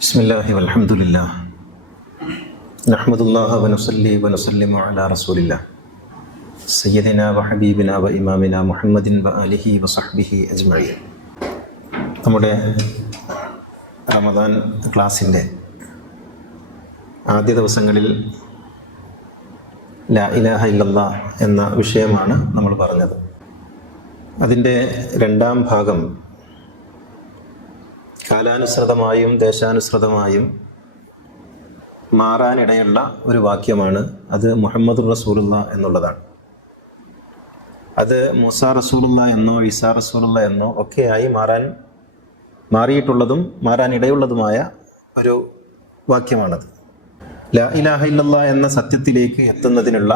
ബിസ്മില്ലാഹി വൽഹംദുലില്ലാഹ് നഹ്മദുല്ലാഹ വനുസല്ലി വനുസല്ലിമു അലാ റസൂലില്ലാഹ് സയ്യിദിനാ വഹബീബിനാ വ ഇമാമിനാ മുഹമ്മദിൻ വ ആലിഹി വസഹ്ബിഹി അജ്മഈൻ. നമ്മുടെ റമദാൻ ക്ലാസിൻ്റെ ആദ്യ ദിവസങ്ങളിൽ ലാ ഇലാഹ ഇല്ലല്ലാഹ് എന്ന വിഷയമാണ് നമ്മൾ പറഞ്ഞത്. അതിൻ്റെ രണ്ടാം ഭാഗം കാലാനുസൃതമായും ദേശാനുസൃതമായും മാറാനിടയുള്ള ഒരു വാക്യമാണ്. അത് മുഹമ്മദുർ റസൂലുള്ളാഹ് എന്നുള്ളതാണ്. അത് മൂസാ റസൂലുള്ള എന്നോ ഈസാ റസൂലുള്ള എന്നോ ഒക്കെയായി മാറിയിട്ടുള്ളതും മാറാനിടയുള്ളതുമായ ഒരു വാക്യമാണത്. ലാ ഇലാഹ ഇല്ലല്ലാഹ് എന്ന സത്യത്തിലേക്ക് എത്തുന്നതിനുള്ള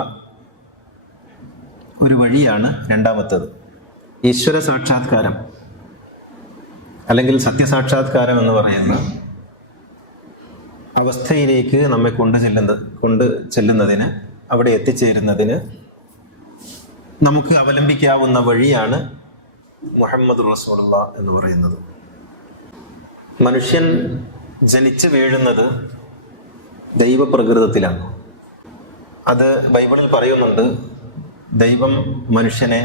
ഒരു വഴിയാണ് രണ്ടാമത്തേത്. ഈശ്വര സാക്ഷാത്കാരം അല്ലെങ്കിൽ സത്യസാക്ഷാത്കാരം എന്ന് പറയുന്ന അവസ്ഥയിലേക്ക് നമ്മെ കൊണ്ട് ചെല്ലുന്നതിന്, അവിടെ എത്തിച്ചേരുന്നതിന് നമുക്ക് അവലംബിക്കാവുന്ന വഴിയാണ് മുഹമ്മദുർ റസൂലുള്ളാഹ് എന്ന് പറയുന്നത്. മനുഷ്യൻ ജനിച്ചു വീഴുന്നത് ദൈവപ്രകൃതത്തിലാണ്. അത് ബൈബിളിൽ പറയുന്നുണ്ട്, ദൈവം മനുഷ്യനെ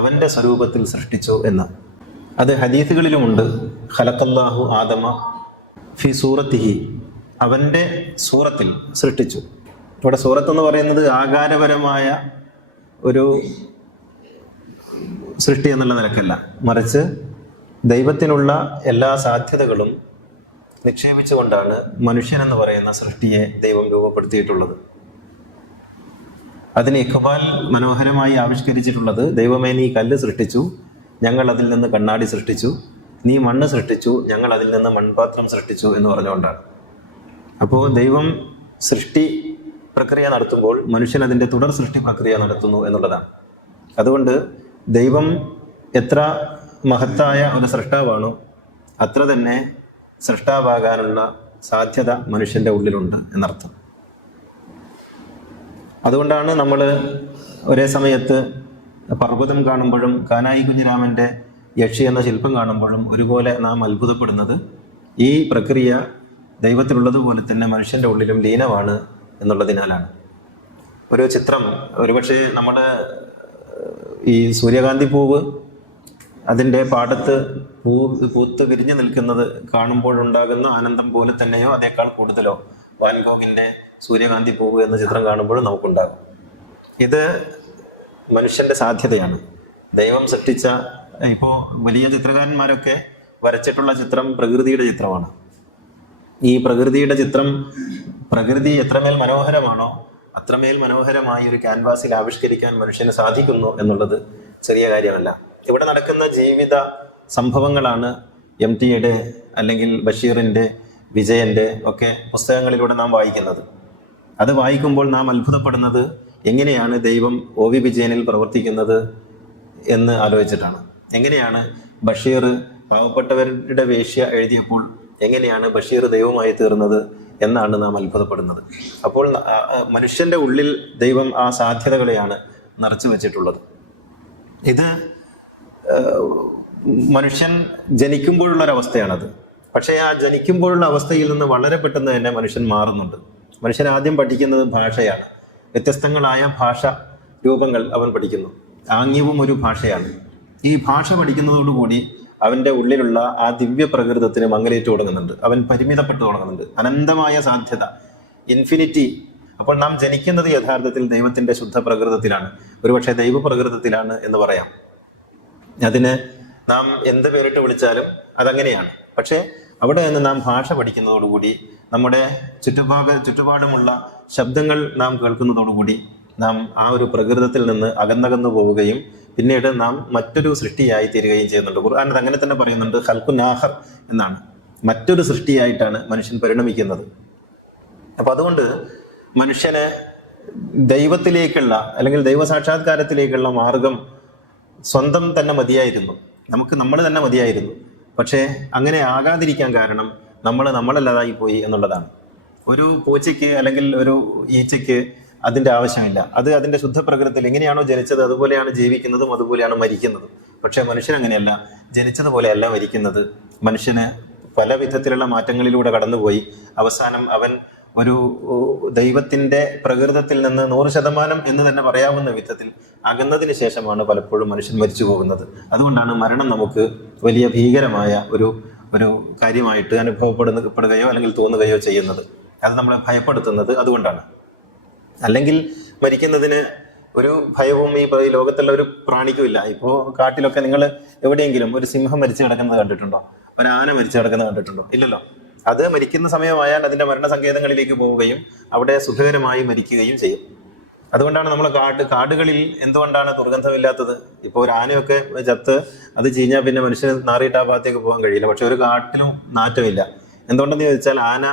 അവൻ്റെ സ്വരൂപത്തിൽ സൃഷ്ടിച്ചു എന്ന്. അത് ഹദീസുകളിലുമുണ്ട്. ഖലഖല്ലാഹു ആദമ ഫി സൂറത്തിഹി, അവൻ്റെ സൂറത്തിൽ സൃഷ്ടിച്ചു. ഇവിടെ സൂറത്ത് എന്ന് പറയുന്നത് ആകാരപരമായ ഒരു സൃഷ്ടി എന്നുള്ള നിലക്കല്ല, മറിച്ച് ദൈവത്തിനുള്ള എല്ലാ സാധ്യതകളും നിക്ഷേപിച്ചുകൊണ്ടാണ് മനുഷ്യൻ എന്ന് പറയുന്ന സൃഷ്ടിയെ ദൈവം രൂപപ്പെടുത്തിയിട്ടുള്ളത്. അതിന് ഇഖ്ബാൽ മനോഹരമായി ആവിഷ്കരിച്ചിട്ടുള്ളത്, ദൈവമേ നീ കല്ല് സൃഷ്ടിച്ചു, ഞങ്ങൾ അതിൽ നിന്ന് കണ്ണാടി സൃഷ്ടിച്ചു, നീ മണ്ണ് സൃഷ്ടിച്ചു, ഞങ്ങൾ അതിൽ നിന്ന് മൺപാത്രം സൃഷ്ടിച്ചു എന്ന് പറഞ്ഞുകൊണ്ടാണ്. അപ്പോൾ ദൈവം സൃഷ്ടി പ്രക്രിയ നടത്തുമ്പോൾ മനുഷ്യൻ അതിൻ്റെ തുടർ സൃഷ്ടി പ്രക്രിയ നടത്തുന്നു എന്നുള്ളതാണ്. അതുകൊണ്ട് ദൈവം എത്ര മഹത്തായ ഒരു സൃഷ്ടാവാണോ അത്ര തന്നെ സൃഷ്ടാവാകാനുള്ള സാധ്യത മനുഷ്യൻ്റെ ഉള്ളിലുണ്ട് എന്നർത്ഥം. അതുകൊണ്ടാണ് നമ്മൾ ഒരേ സമയത്ത് പർവ്വതം കാണുമ്പോഴും കാനായി കുഞ്ഞിരാമൻ്റെ യക്ഷി എന്ന ശില്പം കാണുമ്പോഴും ഒരുപോലെ നാം അത്ഭുതപ്പെടുന്നത് ഈ പ്രക്രിയ ദൈവത്തിലുള്ളതുപോലെ തന്നെ മനുഷ്യൻ്റെ ഉള്ളിലും ലീനമാണ് എന്നുള്ളതിനാലാണ്. ഒരു ചിത്രം, ഒരുപക്ഷെ നമ്മൾ ഈ സൂര്യകാന്തി പൂവ് അതിൻ്റെ പാടത്ത് പൂത്ത് വിരിഞ്ഞു നിൽക്കുന്നത് കാണുമ്പോഴുണ്ടാകുന്ന ആനന്ദം പോലെ തന്നെയോ അതേക്കാൾ കൂടുതലോ വാൻ ഗോഗിൻ്റെ സൂര്യകാന്തി പൂവ് എന്ന ചിത്രം കാണുമ്പോഴും നമുക്കുണ്ടാകും. ഇത് മനുഷ്യൻ്റെ സാധ്യതയാണ്. ദൈവം സൃഷ്ടിച്ച, ഇപ്പോൾ വലിയ ചിത്രകാരന്മാരൊക്കെ വരച്ചിട്ടുള്ള ചിത്രം പ്രകൃതിയുടെ ചിത്രമാണ്. ഈ പ്രകൃതിയുടെ ചിത്രം, പ്രകൃതി എത്രമേൽ മനോഹരമാണോ അത്രമേൽ മനോഹരമായി ഒരു ക്യാൻവാസിൽ ആവിഷ്കരിക്കാൻ മനുഷ്യന് സാധിക്കുന്നു എന്നുള്ളത് ചെറിയ കാര്യമല്ല. ഇവിടെ നടക്കുന്ന ജീവിത സംഭവങ്ങളാണ് MTയുടെ അല്ലെങ്കിൽ ബഷീറിൻ്റെ, വിജയൻ്റെ ഒക്കെ പുസ്തകങ്ങളിലൂടെ നാം വായിക്കുന്നത്. അത് വായിക്കുമ്പോൾ നാം അത്ഭുതപ്പെടുന്നത് എങ്ങനെയാണ് ദൈവം OV വിജയനിൽ പ്രവർത്തിക്കുന്നത് എന്ന് ആലോചിച്ചിട്ടാണ്. എങ്ങനെയാണ് ബഷീർ പാവപ്പെട്ടവരുടെ വേശ്യ എഴുതിയപ്പോൾ എങ്ങനെയാണ് ബഷീർ ദൈവമായി തീർന്നത് എന്നാണ് നാം അത്ഭുതപ്പെടുന്നത്. അപ്പോൾ മനുഷ്യൻ്റെ ഉള്ളിൽ ദൈവം ആ സാധ്യതകളെയാണ് നിറച്ചു വെച്ചിട്ടുള്ളത്. ഇത് മനുഷ്യൻ ജനിക്കുമ്പോഴുള്ളൊരവസ്ഥയാണത്. പക്ഷേ ആ ജനിക്കുമ്പോഴുള്ള അവസ്ഥയിൽ നിന്ന് വളരെ പെട്ടെന്ന് തന്നെ മനുഷ്യൻ മാറുന്നുണ്ട്. മനുഷ്യൻ ആദ്യം പഠിക്കുന്നത് ഭാഷയാണ്. വ്യത്യസ്തങ്ങളായ ഭാഷ രൂപങ്ങൾ അവൻ പഠിക്കുന്നു. ആംഗ്യവും ഒരു ഭാഷയാണ്. ഈ ഭാഷ പഠിക്കുന്നതോടുകൂടി അവൻ്റെ ഉള്ളിലുള്ള ആ ദിവ്യ പ്രകൃതത്തിന് മങ്ങലേറ്റ് തുടങ്ങുന്നുണ്ട്. അവൻ പരിമിതപ്പെട്ടു തുടങ്ങുന്നുണ്ട്. അനന്തമായ സാധ്യത, ഇൻഫിനിറ്റി. അപ്പോൾ നാം ജനിക്കുന്നത് യഥാർത്ഥത്തിൽ ദൈവത്തിൻ്റെ ശുദ്ധ പ്രകൃതത്തിലാണ്, ഒരുപക്ഷെ ദൈവപ്രകൃതത്തിലാണ് എന്ന് പറയാം. അതിന് നാം എന്ത് പേരിട്ട് വിളിച്ചാലും അതങ്ങനെയാണ്. പക്ഷേ അവിടെ നിന്ന് നാം ഭാഷ പഠിക്കുന്നതോടുകൂടി നമ്മുടെ ചുറ്റുപാടുമുള്ള ശബ്ദങ്ങൾ നാം കേൾക്കുന്നതോടുകൂടി നാം ആ ഒരു പ്രകൃതത്തിൽ നിന്ന് അകന്നകന്നു പോവുകയും പിന്നീട് നാം മറ്റൊരു സൃഷ്ടിയായി തീരുകയും ചെയ്യുന്നുണ്ട്. ഖുർആൻ അങ്ങനെ തന്നെ പറയുന്നുണ്ട്, ഖൽഖുൻ ആഖർ എന്നാണ്. മറ്റൊരു സൃഷ്ടിയായിട്ടാണ് മനുഷ്യൻ പരിണമിക്കുന്നത്. അപ്പം അതുകൊണ്ട് മനുഷ്യന് ദൈവത്തിലേക്കുള്ള അല്ലെങ്കിൽ ദൈവസാക്ഷാത്കാരത്തിലേക്കുള്ള മാർഗം സ്വന്തം തന്നെ മതിയായിരുന്നു, നമ്മൾ തന്നെ മതിയായിരുന്നു. പക്ഷേ അങ്ങനെ ആകാതിരിക്കാൻ കാരണം നമ്മളല്ലാതായി പോയി എന്നുള്ളതാണ്. ഒരു പൂച്ചയ്ക്ക് അല്ലെങ്കിൽ ഒരു ഈച്ചയ്ക്ക് അതിൻ്റെ ആവശ്യമില്ല. അത് അതിൻ്റെ ശുദ്ധ പ്രകൃതത്തിൽ എങ്ങനെയാണോ ജനിച്ചത് അതുപോലെയാണ് ജീവിക്കുന്നതും അതുപോലെയാണ് മരിക്കുന്നതും. പക്ഷേ മനുഷ്യൻ അങ്ങനെയല്ല, ജനിച്ചതുപോലെയല്ല മരിക്കുന്നത്. മനുഷ്യന് പല വിധത്തിലുള്ള മാറ്റങ്ങളിലൂടെ കടന്നുപോയി അവസാനം അവൻ ഒരു ദൈവത്തിന്റെ പ്രകൃതത്തിൽ നിന്ന് 100% എന്ന് തന്നെ പറയാവുന്ന വിധത്തിൽ അകന്നതിന് ശേഷമാണ് പലപ്പോഴും മനുഷ്യൻ മരിച്ചു പോകുന്നത്. അതുകൊണ്ടാണ് മരണം നമുക്ക് വലിയ ഭീകരമായ ഒരു കാര്യമായിട്ട് അനുഭവപ്പെടുകയോ അല്ലെങ്കിൽ തോന്നുകയോ ചെയ്യുന്നത്. അത് നമ്മളെ ഭയപ്പെടുത്തുന്നത് അതുകൊണ്ടാണ്. അല്ലെങ്കിൽ മരിക്കുന്നതിന് ഒരു ഭയവും ഈ ലോകത്തുള്ള ഒരു പ്രാണിക്കും ഇല്ല. ഇപ്പോൾ കാട്ടിലൊക്കെ നിങ്ങൾ എവിടെയെങ്കിലും ഒരു സിംഹം മരിച്ചു കിടക്കുന്നത് കണ്ടിട്ടുണ്ടോ? ഒരു ആന മരിച്ചു കിടക്കുന്നത് കണ്ടിട്ടുണ്ടോ? ഇല്ലല്ലോ. അത് മരിക്കുന്ന സമയമായാൽ അതിന്റെ മരണസങ്കേതങ്ങളിലേക്ക് പോവുകയും അവിടെ സുഖകരമായി മരിക്കുകയും ചെയ്യും. അതുകൊണ്ടാണ് നമ്മൾ കാടുകളിൽ എന്തുകൊണ്ടാണ് ദുർഗന്ധമില്ലാത്തത്? ഇപ്പോൾ ഒരു ആനയൊക്കെ ചത്ത് അത് ചീഞ്ഞാൽ പിന്നെ മനുഷ്യന് നാറിയിട്ട് ആ ഭാഗത്തേക്ക് പോകാൻ കഴിയില്ല. പക്ഷെ ഒരു കാട്ടിലും നാറ്റമില്ല. എന്തുകൊണ്ടെന്ന് ചോദിച്ചാൽ ആന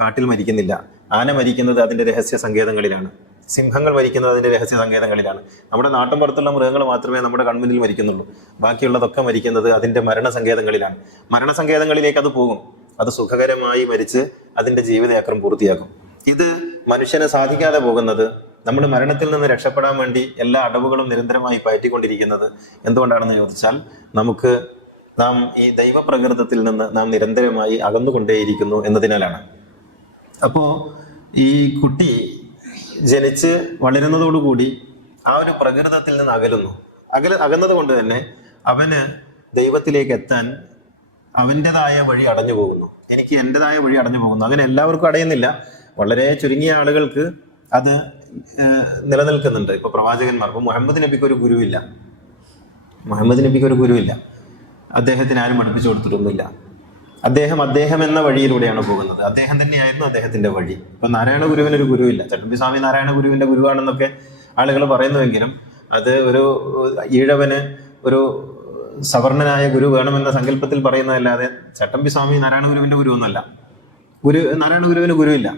കാട്ടിൽ മരിക്കുന്നില്ല. ആന മരിക്കുന്നത് അതിന്റെ രഹസ്യ സങ്കേതങ്ങളിലാണ്. സിംഹങ്ങൾ മരിക്കുന്നത് അതിന്റെ രഹസ്യ സങ്കേതങ്ങളിലാണ്. നമ്മുടെ നാട്ടിൻ പുറത്തുള്ള മൃഗങ്ങൾ മാത്രമേ നമ്മുടെ കൺമുന്നിൽ മരിക്കുന്നുള്ളൂ. ബാക്കിയുള്ളതൊക്കെ മരിക്കുന്നത് അതിന്റെ മരണസങ്കേതങ്ങളിലാണ്. മരണസങ്കേതങ്ങളിലേക്ക് അത് പോകും. അത് സുഖകരമായി മരിച്ച് അതിന്റെ ജീവിതചക്രം പൂർത്തിയാക്കും. ഇത് മനുഷ്യന് സാധിക്കാതെ പോകുന്നത്, നമ്മൾ മരണത്തിൽ നിന്ന് രക്ഷപ്പെടാൻ വേണ്ടി എല്ലാ അടവുകളും നിരന്തരമായി പയറ്റിക്കൊണ്ടിരിക്കുന്നത് എന്തുകൊണ്ടാണെന്ന് ചോദിച്ചാൽ നാം ഈ ദൈവപ്രകൃതത്തിൽ നിന്ന് നാം നിരന്തരമായി അകന്നുകൊണ്ടേയിരിക്കുന്നു എന്നതിനാലാണ്. അപ്പോ ഈ കുട്ടി ജനിച്ച് വളരുന്നതോടുകൂടി ആ ഒരു പ്രകൃതത്തിൽ നിന്ന് അകന്നത് കൊണ്ട് തന്നെ അവന് ദൈവത്തിലേക്ക് എത്താൻ അവൻ്റെതായ വഴി അടഞ്ഞു പോകുന്നു. എനിക്ക് എൻ്റെതായ വഴി അടഞ്ഞു പോകുന്നു. അങ്ങനെ എല്ലാവർക്കും അടയുന്നില്ല. വളരെ ചുരുങ്ങിയ ആളുകൾക്ക് അത് നിലനിൽക്കുന്നുണ്ട്. ഇപ്പൊ പ്രവാചകന്മാർക്ക് മുഹമ്മദ് നബിക്ക് ഒരു ഗുരുവില്ല. അദ്ദേഹത്തിന് ആരും പഠിപ്പിച്ചു കൊടുത്തിട്ടൊന്നുമില്ല. അദ്ദേഹം എന്ന വഴിയിലൂടെയാണ് പോകുന്നത്. അദ്ദേഹം തന്നെയായിരുന്നു അദ്ദേഹത്തിന്റെ വഴി. ഇപ്പൊ നാരായണ ഗുരുവിന് ഒരു ഗുരുവില്ല. ചട്ടമ്പി സ്വാമി നാരായണ ഗുരുവിന്റെ ഗുരുവാണെന്നൊക്കെ ആളുകൾ പറയുന്നുവെങ്കിലും അത് ഒരു ഈഴവന് ഒരു സവർണനായ ഗുരു വേണമെന്ന സങ്കല്പത്തിൽ പറയുന്നതല്ലാതെ ചട്ടമ്പി സ്വാമി നാരായണ ഗുരുവിന്റെ ഗുരുവൊന്നുമല്ല. നാരായണ ഗുരുവിന് ഗുരുവില്ല.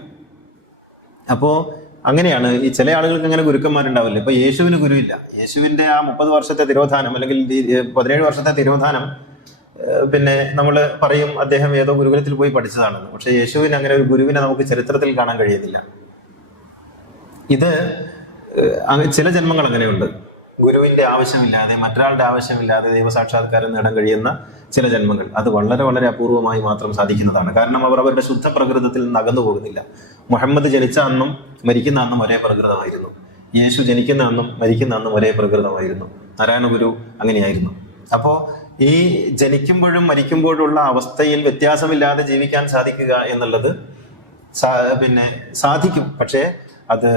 അപ്പോ അങ്ങനെയാണ് ഈ ചില ആളുകൾക്ക് അങ്ങനെ ഗുരുക്കന്മാരുണ്ടാവില്ല. ഇപ്പൊ യേശുവിന് ഗുരുവില്ല. യേശുവിന്റെ ആ 30 വർഷത്തെ തിരോധാനം അല്ലെങ്കിൽ 17 വർഷത്തെ തിരോധാനം പിന്നെ നമ്മൾ പറയും അദ്ദേഹം ഏതോ ഗുരുകുലത്തിൽ പോയി പഠിച്ചതാണെന്ന്. പക്ഷെ യേശുവിന് അങ്ങനെ ഒരു ഗുരുവിനെ നമുക്ക് ചരിത്രത്തിൽ കാണാൻ കഴിയുന്നില്ല. ഇത് ചില ജന്മങ്ങൾ അങ്ങനെയുണ്ട്. ഗുരുവിന്റെ ആവശ്യമില്ലാതെ, മറ്റൊരാളുടെ ആവശ്യമില്ലാതെ ദൈവസാക്ഷാത്കാരം നേടാൻ കഴിയുന്ന ചില ജന്മങ്ങൾ. അത് വളരെ വളരെ അപൂർവമായി മാത്രം സാധിക്കുന്നതാണ്. കാരണം അവർ അവരുടെ ശുദ്ധ പ്രകൃതത്തിൽ നിന്ന് അകന്നു പോകുന്നില്ല. മുഹമ്മദ് ജനിച്ച അന്നും മരിക്കുന്ന അന്നും ഒരേ പ്രകൃതമായിരുന്നു. യേശു ജനിക്കുന്ന അന്നും മരിക്കുന്ന അന്നും ഒരേ പ്രകൃതമായിരുന്നു. നാരായണ ഗുരു അങ്ങനെയായിരുന്നു. അപ്പോ ഈ ജനിക്കുമ്പോഴും മരിക്കുമ്പോഴുള്ള അവസ്ഥയിൽ വ്യത്യാസമില്ലാതെ ജീവിക്കാൻ സാധിക്കുക എന്നുള്ളത് സാധിക്കും. പക്ഷേ അത്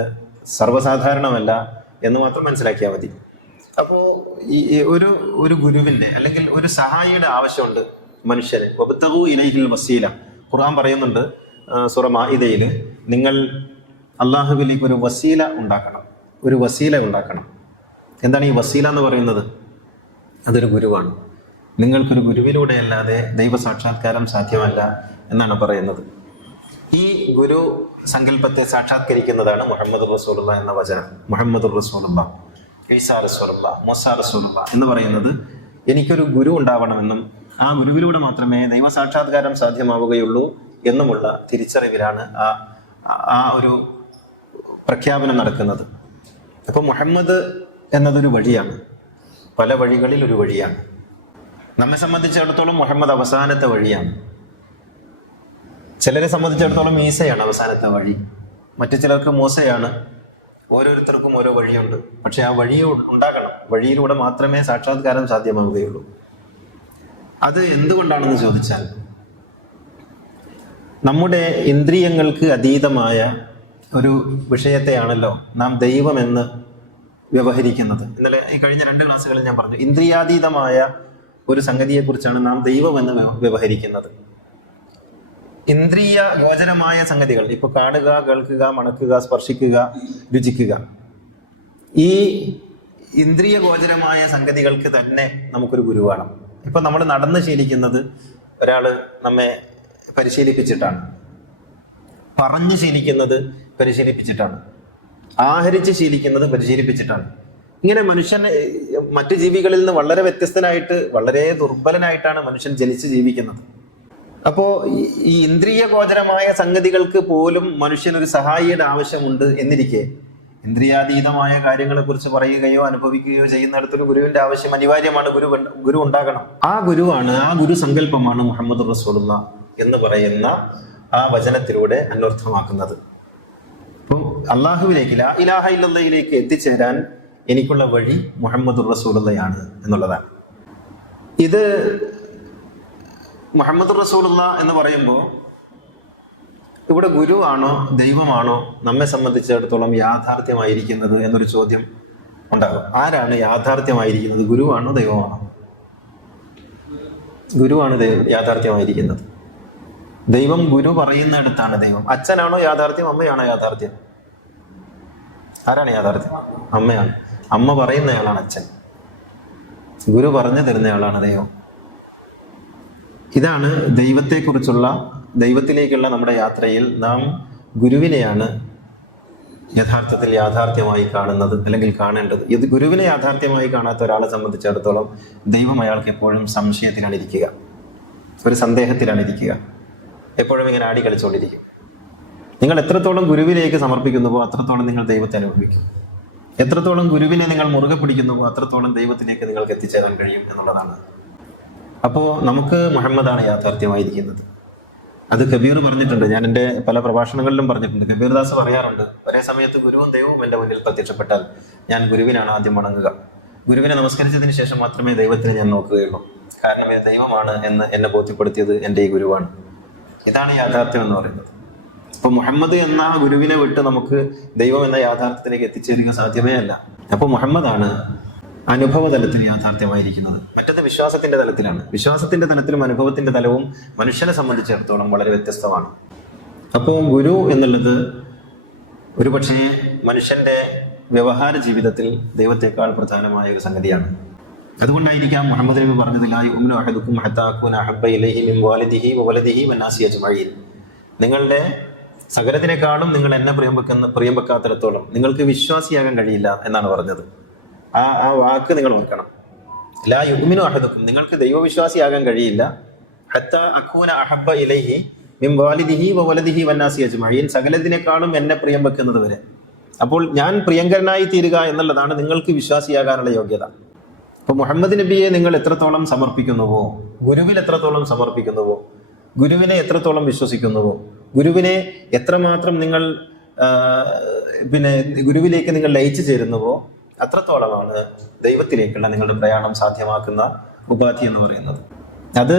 സർവ്വസാധാരണമല്ല എന്ന് മാത്രം മനസ്സിലാക്കിയാൽ മതി. അപ്പോ ഈ ഒരു ഗുരുവിന്റെ അല്ലെങ്കിൽ ഒരു സഹായിയുടെ ആവശ്യമുണ്ട് മനുഷ്യന്. വബ്തഗൂ ഇലൈഹിൽ വസീല. ഖുർആൻ പറയുന്നുണ്ട് സൂറ മാഇദയിൽ, നിങ്ങൾ അള്ളാഹുവിലേക്ക് ഒരു വസീല ഉണ്ടാക്കണം. എന്താണ് ഈ വസീല എന്ന് പറയുന്നത്? അതൊരു ഗുരുവാണ്. നിങ്ങൾക്കൊരു ഗുരുവിലൂടെ അല്ലാതെ ദൈവസാക്ഷാത്കാരം സാധ്യമല്ല എന്നാണ് പറയുന്നത്. ഈ ഗുരു സങ്കല്പത്തെ സാക്ഷാത്കരിക്കുന്നതാണ് മുഹമ്മദ് റസൂലുള്ള എന്ന വചനം. മുഹമ്മദ് റസൂലുള്ള, ഈസാ റസൂലുള്ള, മൂസാ റസൂലുള്ള എന്ന് പറയുന്നത് എനിക്കൊരു ഗുരു ഉണ്ടാവണമെന്നും ആ ഗുരുവിലൂടെ മാത്രമേ ദൈവസാക്ഷാത്കാരം സാധ്യമാവുകയുള്ളൂ എന്നുമുള്ള തിരിച്ചറിവിലാണ് ആ ഒരു പ്രഖ്യാപനം നടക്കുന്നത്. അപ്പൊ മുഹമ്മദ് എന്നതൊരു വഴിയാണ്, പല വഴികളിൽ ഒരു വഴിയാണ്. നമ്മെ സംബന്ധിച്ചിടത്തോളം മുഹമ്മദ് അവസാനത്തെ വഴിയാണ്. ചിലരെ സംബന്ധിച്ചിടത്തോളം ഈസയാണ് അവസാനത്തെ വഴി, മറ്റു ചിലർക്ക് മൂസയാണ്. ഓരോരുത്തർക്കും ഓരോ വഴിയുണ്ട്. പക്ഷെ ആ വഴി ഉണ്ടാകണം. വഴിയിലൂടെ മാത്രമേ സാക്ഷാത്കാരം സാധ്യമാവുകയുള്ളൂ. അത് എന്തുകൊണ്ടാണെന്ന് ചോദിച്ചാൽ, നമ്മുടെ ഇന്ദ്രിയങ്ങൾക്ക് അതീതമായ ഒരു വിഷയത്തെയാണല്ലോ നാം ദൈവമെന്ന് വ്യവഹരിക്കുന്നത്. ഇന്നലെ ഈ കഴിഞ്ഞ 2 ക്ലാസ്സുകളിൽ ഞാൻ പറഞ്ഞു, ഇന്ദ്രിയാതീതമായ ഒരു സംഗതിയെക്കുറിച്ചാണ് നാം ദൈവമെന്ന് വ്യവഹരിക്കുന്നത്. ഇന്ദ്രിയ ഗോചരമായ സംഗതികൾ, ഇപ്പൊ കാണുക, കേൾക്കുക, മണക്കുക, സ്പർശിക്കുക, രുചിക്കുക, ഈ ഇന്ദ്രിയ ഗോചരമായ സംഗതികൾക്ക് തന്നെ നമുക്കൊരു ഗുരു വേണം. ഇപ്പൊ നമ്മൾ നടന്ന് ശീലിക്കുന്നത് ഒരാള് നമ്മെ പരിശീലിപ്പിച്ചിട്ടാണ്, പറഞ്ഞു ശീലിക്കുന്നത് പരിശീലിപ്പിച്ചിട്ടാണ്, ആഹരിച്ച് ശീലിക്കുന്നത് പരിശീലിപ്പിച്ചിട്ടാണ്. ഇങ്ങനെ മനുഷ്യൻ മറ്റു ജീവികളിൽ നിന്ന് വളരെ വ്യത്യസ്തനായിട്ട്, വളരെ ദുർബലനായിട്ടാണ് മനുഷ്യൻ ജനിച്ച് ജീവിക്കുന്നത്. അപ്പോ ഈ ഇന്ദ്രിയ ഗോചരമായ സംഗതികൾക്ക് പോലും മനുഷ്യനൊരു സഹായിയുടെ ആവശ്യമുണ്ട് എന്നിരിക്കെ, ഇന്ദ്രിയാതീതമായ കാര്യങ്ങളെ കുറിച്ച് പറയുകയോ അനുഭവിക്കുകയോ ചെയ്യുന്നിടത്തൊരു ഗുരുവിന്റെ ആവശ്യം അനിവാര്യമാണ്. ഗുരു ഉണ്ടാകണം. ആ ഗുരുവാണ്, ആ ഗുരു സങ്കല്പമാണ് മുഹമ്മദ് റസൂലുള്ള എന്ന് പറയുന്ന ആ വചനത്തിലൂടെ അന്വർത്ഥമാക്കുന്നത്. അപ്പോൾ അള്ളാഹുവിലേക്ക്, ലാ ഇലാഹ ഇല്ലല്ലാഹിലേക്ക് എത്തിച്ചേരാൻ എനിക്കുള്ള വഴി മുഹമ്മദുർ റസൂലുള്ളയാണ് എന്നുള്ളതാണ്. ഇത് മുഹമ്മദുർ റസൂലുള്ള എന്ന് പറയുമ്പോൾ ഇവിടെ ഗുരുവാണോ ദൈവമാണോ നമ്മെ സംബന്ധിച്ചിടത്തോളം യാഥാർത്ഥ്യമായിരിക്കുന്നത് എന്നൊരു ചോദ്യം ഉണ്ടാകും. ആരാണ് യാഥാർത്ഥ്യമായിരിക്കുന്നത്? ഗുരുവാണോ ദൈവമാണോ? ഗുരുവാണ് യാഥാർത്ഥ്യമായിരിക്കുന്നത്. ദൈവം ഗുരു പറയുന്നിടത്താണ് ദൈവം. അച്ഛനാണോ യാഥാർത്ഥ്യം, അമ്മയാണോ യാഥാർത്ഥ്യം? ആരാണ് യാഥാർത്ഥ്യം? അമ്മയാണ്. അമ്മ പറയുന്നയാളാണ് അച്ഛൻ, ഗുരു പറഞ്ഞു തരുന്നയാളാണ് ദൈവം. ഇതാണ് ദൈവത്തെക്കുറിച്ചുള്ള, ദൈവത്തിലേക്കുള്ള നമ്മുടെ യാത്രയിൽ നാം ഗുരുവിനെയാണ് യഥാർത്ഥത്തിൽ യാഥാർത്ഥ്യമായി കാണുന്നത്, അല്ലെങ്കിൽ കാണേണ്ടത്. ഇത് ഗുരുവിനെ യാഥാർത്ഥ്യമായി കാണാത്ത ഒരാളെ സംബന്ധിച്ചിടത്തോളം ദൈവം അയാൾക്ക് എപ്പോഴും സംശയത്തിലാണ് ഇരിക്കുക, ഒരു സന്ദേഹത്തിലാണ് ഇരിക്കുക, എപ്പോഴും ഇങ്ങനെ ആടി കളിച്ചുകൊണ്ടിരിക്കും. നിങ്ങൾ എത്രത്തോളം ഗുരുവിലേക്ക് സമർപ്പിക്കുന്നുവോ അത്രത്തോളം നിങ്ങൾ ദൈവത്തെ അനുഭവിക്കും. എത്രത്തോളം ഗുരുവിനെ നിങ്ങൾ മുറുകെ പിടിക്കുന്നുവോ അത്രത്തോളം ദൈവത്തിലേക്ക് നിങ്ങൾക്ക് എത്തിച്ചേരാൻ കഴിയും എന്നുള്ളതാണ്. അപ്പോൾ നമുക്ക് മുഹമ്മദാണ് യാഥാർത്ഥ്യമായിരിക്കുന്നത്. അത് കബീർ പറഞ്ഞിട്ടുണ്ട്. ഞാൻ എൻ്റെ പല പ്രഭാഷണങ്ങളിലും പറഞ്ഞിട്ടുണ്ട്. കബീർ ദാസ് പറയാറുണ്ട്, ഒരേ സമയത്ത് ഗുരുവും ദൈവവും എൻ്റെ മുന്നിൽ പ്രത്യക്ഷപ്പെട്ടാൽ ഞാൻ ഗുരുവിനാണ് ആദ്യം വണങ്ങുക. ഗുരുവിനെ നമസ്കരിച്ചതിന് ശേഷം മാത്രമേ ദൈവത്തിനെ ഞാൻ നോക്കുകയുള്ളൂ. കാരണം ഇത് ദൈവമാണ് എന്ന് എന്നെ ബോധ്യപ്പെടുത്തിയത് എൻ്റെ ഈ ഗുരുവാണ്. ഇതാണ് യാഥാർത്ഥ്യം എന്ന് പറയുന്നത്. അപ്പൊ മുഹമ്മദ് എന്ന ഗുരുവിനെ വിട്ട് നമുക്ക് ദൈവം എന്ന യാഥാർത്ഥ്യത്തിലേക്ക് എത്തിച്ചേരുക സാധ്യമേ അല്ല. അപ്പോൾ മുഹമ്മദാണ് അനുഭവ തലത്തിൽ യാഥാർത്ഥ്യമായിരിക്കുന്നത്. മറ്റത് വിശ്വാസത്തിന്റെ തലത്തിലാണ്. വിശ്വാസത്തിന്റെ തലത്തിലും അനുഭവത്തിന്റെ തലവും മനുഷ്യനെ സംബന്ധിച്ചിടത്തോളം വളരെ വ്യത്യസ്തമാണ്. അപ്പോൾ ഗുരു എന്നുള്ളത് ഒരു പക്ഷേ മനുഷ്യന്റെ വ്യവഹാര ജീവിതത്തിൽ ദൈവത്തെക്കാൾ പ്രധാനമായ ഒരു സംഗതിയാണ്. അതുകൊണ്ടായിരിക്കാം മുഹമ്മദ് നബി പറഞ്ഞത്, ലാ യുഅ്മിനു അഹദുക്കും ഹത്താ അകൂന അഹബ്ബ ഇലൈഹി മിൻ വാലിദിഹി വവലദിഹി വന്നാസി അജ്മഈൻ. നിങ്ങളുടെ സകലത്തിനേക്കാളും നിങ്ങൾ എന്നെ പ്രിയം വെക്കാത്തിടത്തോളം നിങ്ങൾക്ക് വിശ്വാസിയാകാൻ കഴിയില്ല എന്നാണ് പറഞ്ഞത്. ആ വാക്ക് നിങ്ങൾ ഓർക്കണം. ലാ യുഅ്മിനു അഹദുക്കും, നിങ്ങൾക്ക് ദൈവവിശ്വാസിയാകാൻ കഴിയില്ല, ഹത്താ അകൂന അഹബ്ബ ഇലൈഹി മിൻ വാലിദിഹി വവലദിഹി വന്നാസി അജ്മഈൻ, സകലത്തിനേക്കാളും എന്നെ പ്രിയം വെക്കുന്നത് വരെ. അപ്പോൾ ഞാൻ പ്രിയങ്കരനായി തീരുക എന്നുള്ളതാണ് നിങ്ങൾക്ക് വിശ്വാസിയാകാനുള്ള യോഗ്യത. അപ്പൊ മുഹമ്മദ് നബിയെ നിങ്ങൾ എത്രത്തോളം സമർപ്പിക്കുന്നുവോ, ഗുരുവിൽ എത്രത്തോളം സമർപ്പിക്കുന്നുവോ, ഗുരുവിനെ എത്രത്തോളം വിശ്വസിക്കുന്നുവോ, ഗുരുവിനെ എത്രമാത്രം നിങ്ങൾ ഗുരുവിലേക്ക് നിങ്ങൾ ലയിച്ചു ചേരുന്നുവോ അത്രത്തോളമാണ് ദൈവത്തിലേക്കുള്ള നിങ്ങളുടെ പ്രയാണം സാധ്യമാക്കുന്ന ഉപാധി എന്ന് പറയുന്നത്. അത്